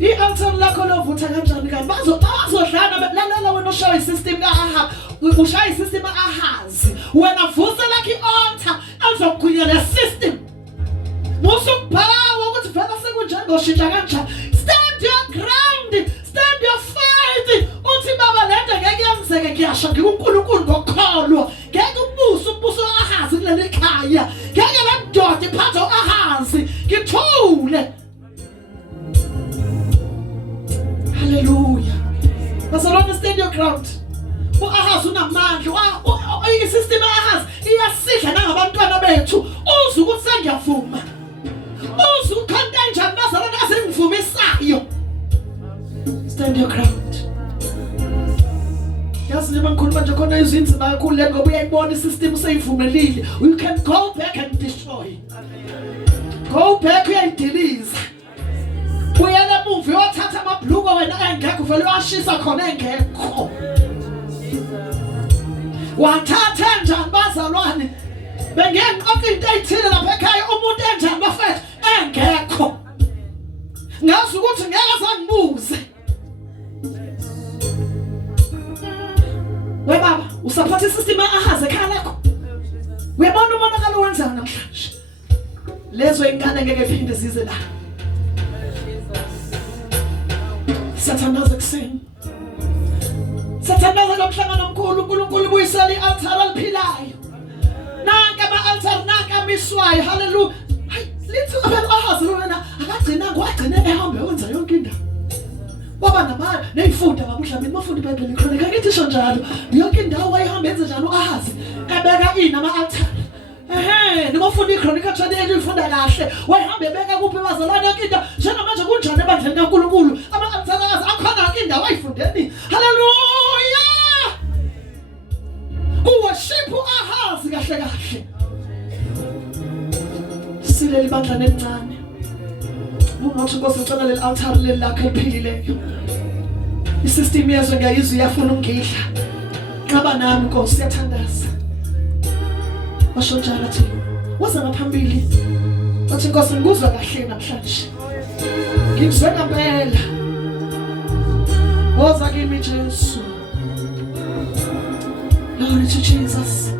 I-altar lakho lovutha kanjani kanti bazodlana lalela wena ushawa isystem ka-Ahaz. Ushaya isystem ka-Ahaz. Wena vusa lakho i-altar azogwinya le system. Musukubhawa ukuthi vele sekunjengoshintsha kanjani. Stand your ground. Stand your fight. Uthi baba lento ngeke yenzeke, ngiyasho ngikuNkulunkulu ngokholwa. Ngeke umbuso wa-Ahazi kuleli ekhaya. Ngeke le ndoda iphathe u-Ahazi. Ngithule. Hallelujah. Bazalwane, stand your ground. U-Ahazi unamandla. I-system ya-Ahazi iyasidla nangabantwana bethu. Uzwe ukuthi sengiyavuma. Uzwe ukhanda njani bazalwane asengivumisayo. Stand your ground. Yazi nje mangikhuluma nje khona izinzima kakhulu le ngoba uyayibona isystem seyivumelile. You can go back and destroy. Go back uyayidiliza. Uyele move uyothatha amabhluko wena engekho vele uyashisa khona engekho. Wathatha njani bazalwane? Bengiyanqoqa into ethile lapha ekhaya umuntu enjani bafethu engekho. Ngazi ukuthi ngeke azangibuze. We baba, usupport isystem ya-Ahazi ekhaya lakho. Uyabona umonakalo wenzani namhlanje? Lezo ingane ngeke iphinde zize la. Sathandaza kuseni. Sathandaza nomhlangano omkhulu. uNkulunkulu ubuyisela i-altar aliphilayo. Nanka ama-altar nanka amiswayo. Hallelujah. Hayi, lithi u-Ahazi wena akagcina ngwagcine ehambe wenza yonke indawo. Kwaba namanje neyifunda babudlamini bafundi beBhayibheli iChronicle akithi isho njalo. Yonke indawo wayihamba enze njalo u-Ahazi. Ebeka ini ama-altar. Nimafunda iChronicle 28 uyifunda kahle. Wayihamba ebeka kuphi bazalwane yonke indawo. Njengamanje kunjani ebandleni kaNkulunkulu? Ama-altar akhona yonke indawo ayifundeni. Hallelujah. Uworship u-Ahazi kahle kahle. Sileli bandla nencane. Bungathi Nkosi ngicela leli altar leli lakho eliphilileyo. Isystem yezwe ngiyayizwa iyafuna ungidla. Qaba nami Nkosi siyathandaza. Washo njalo athi waza ngaphambili. Wathi Nkosi ngikuzwa kahle namhlanje. Ngikuzwe ngempela. Woza kimi Jesu. Glory to Jesus.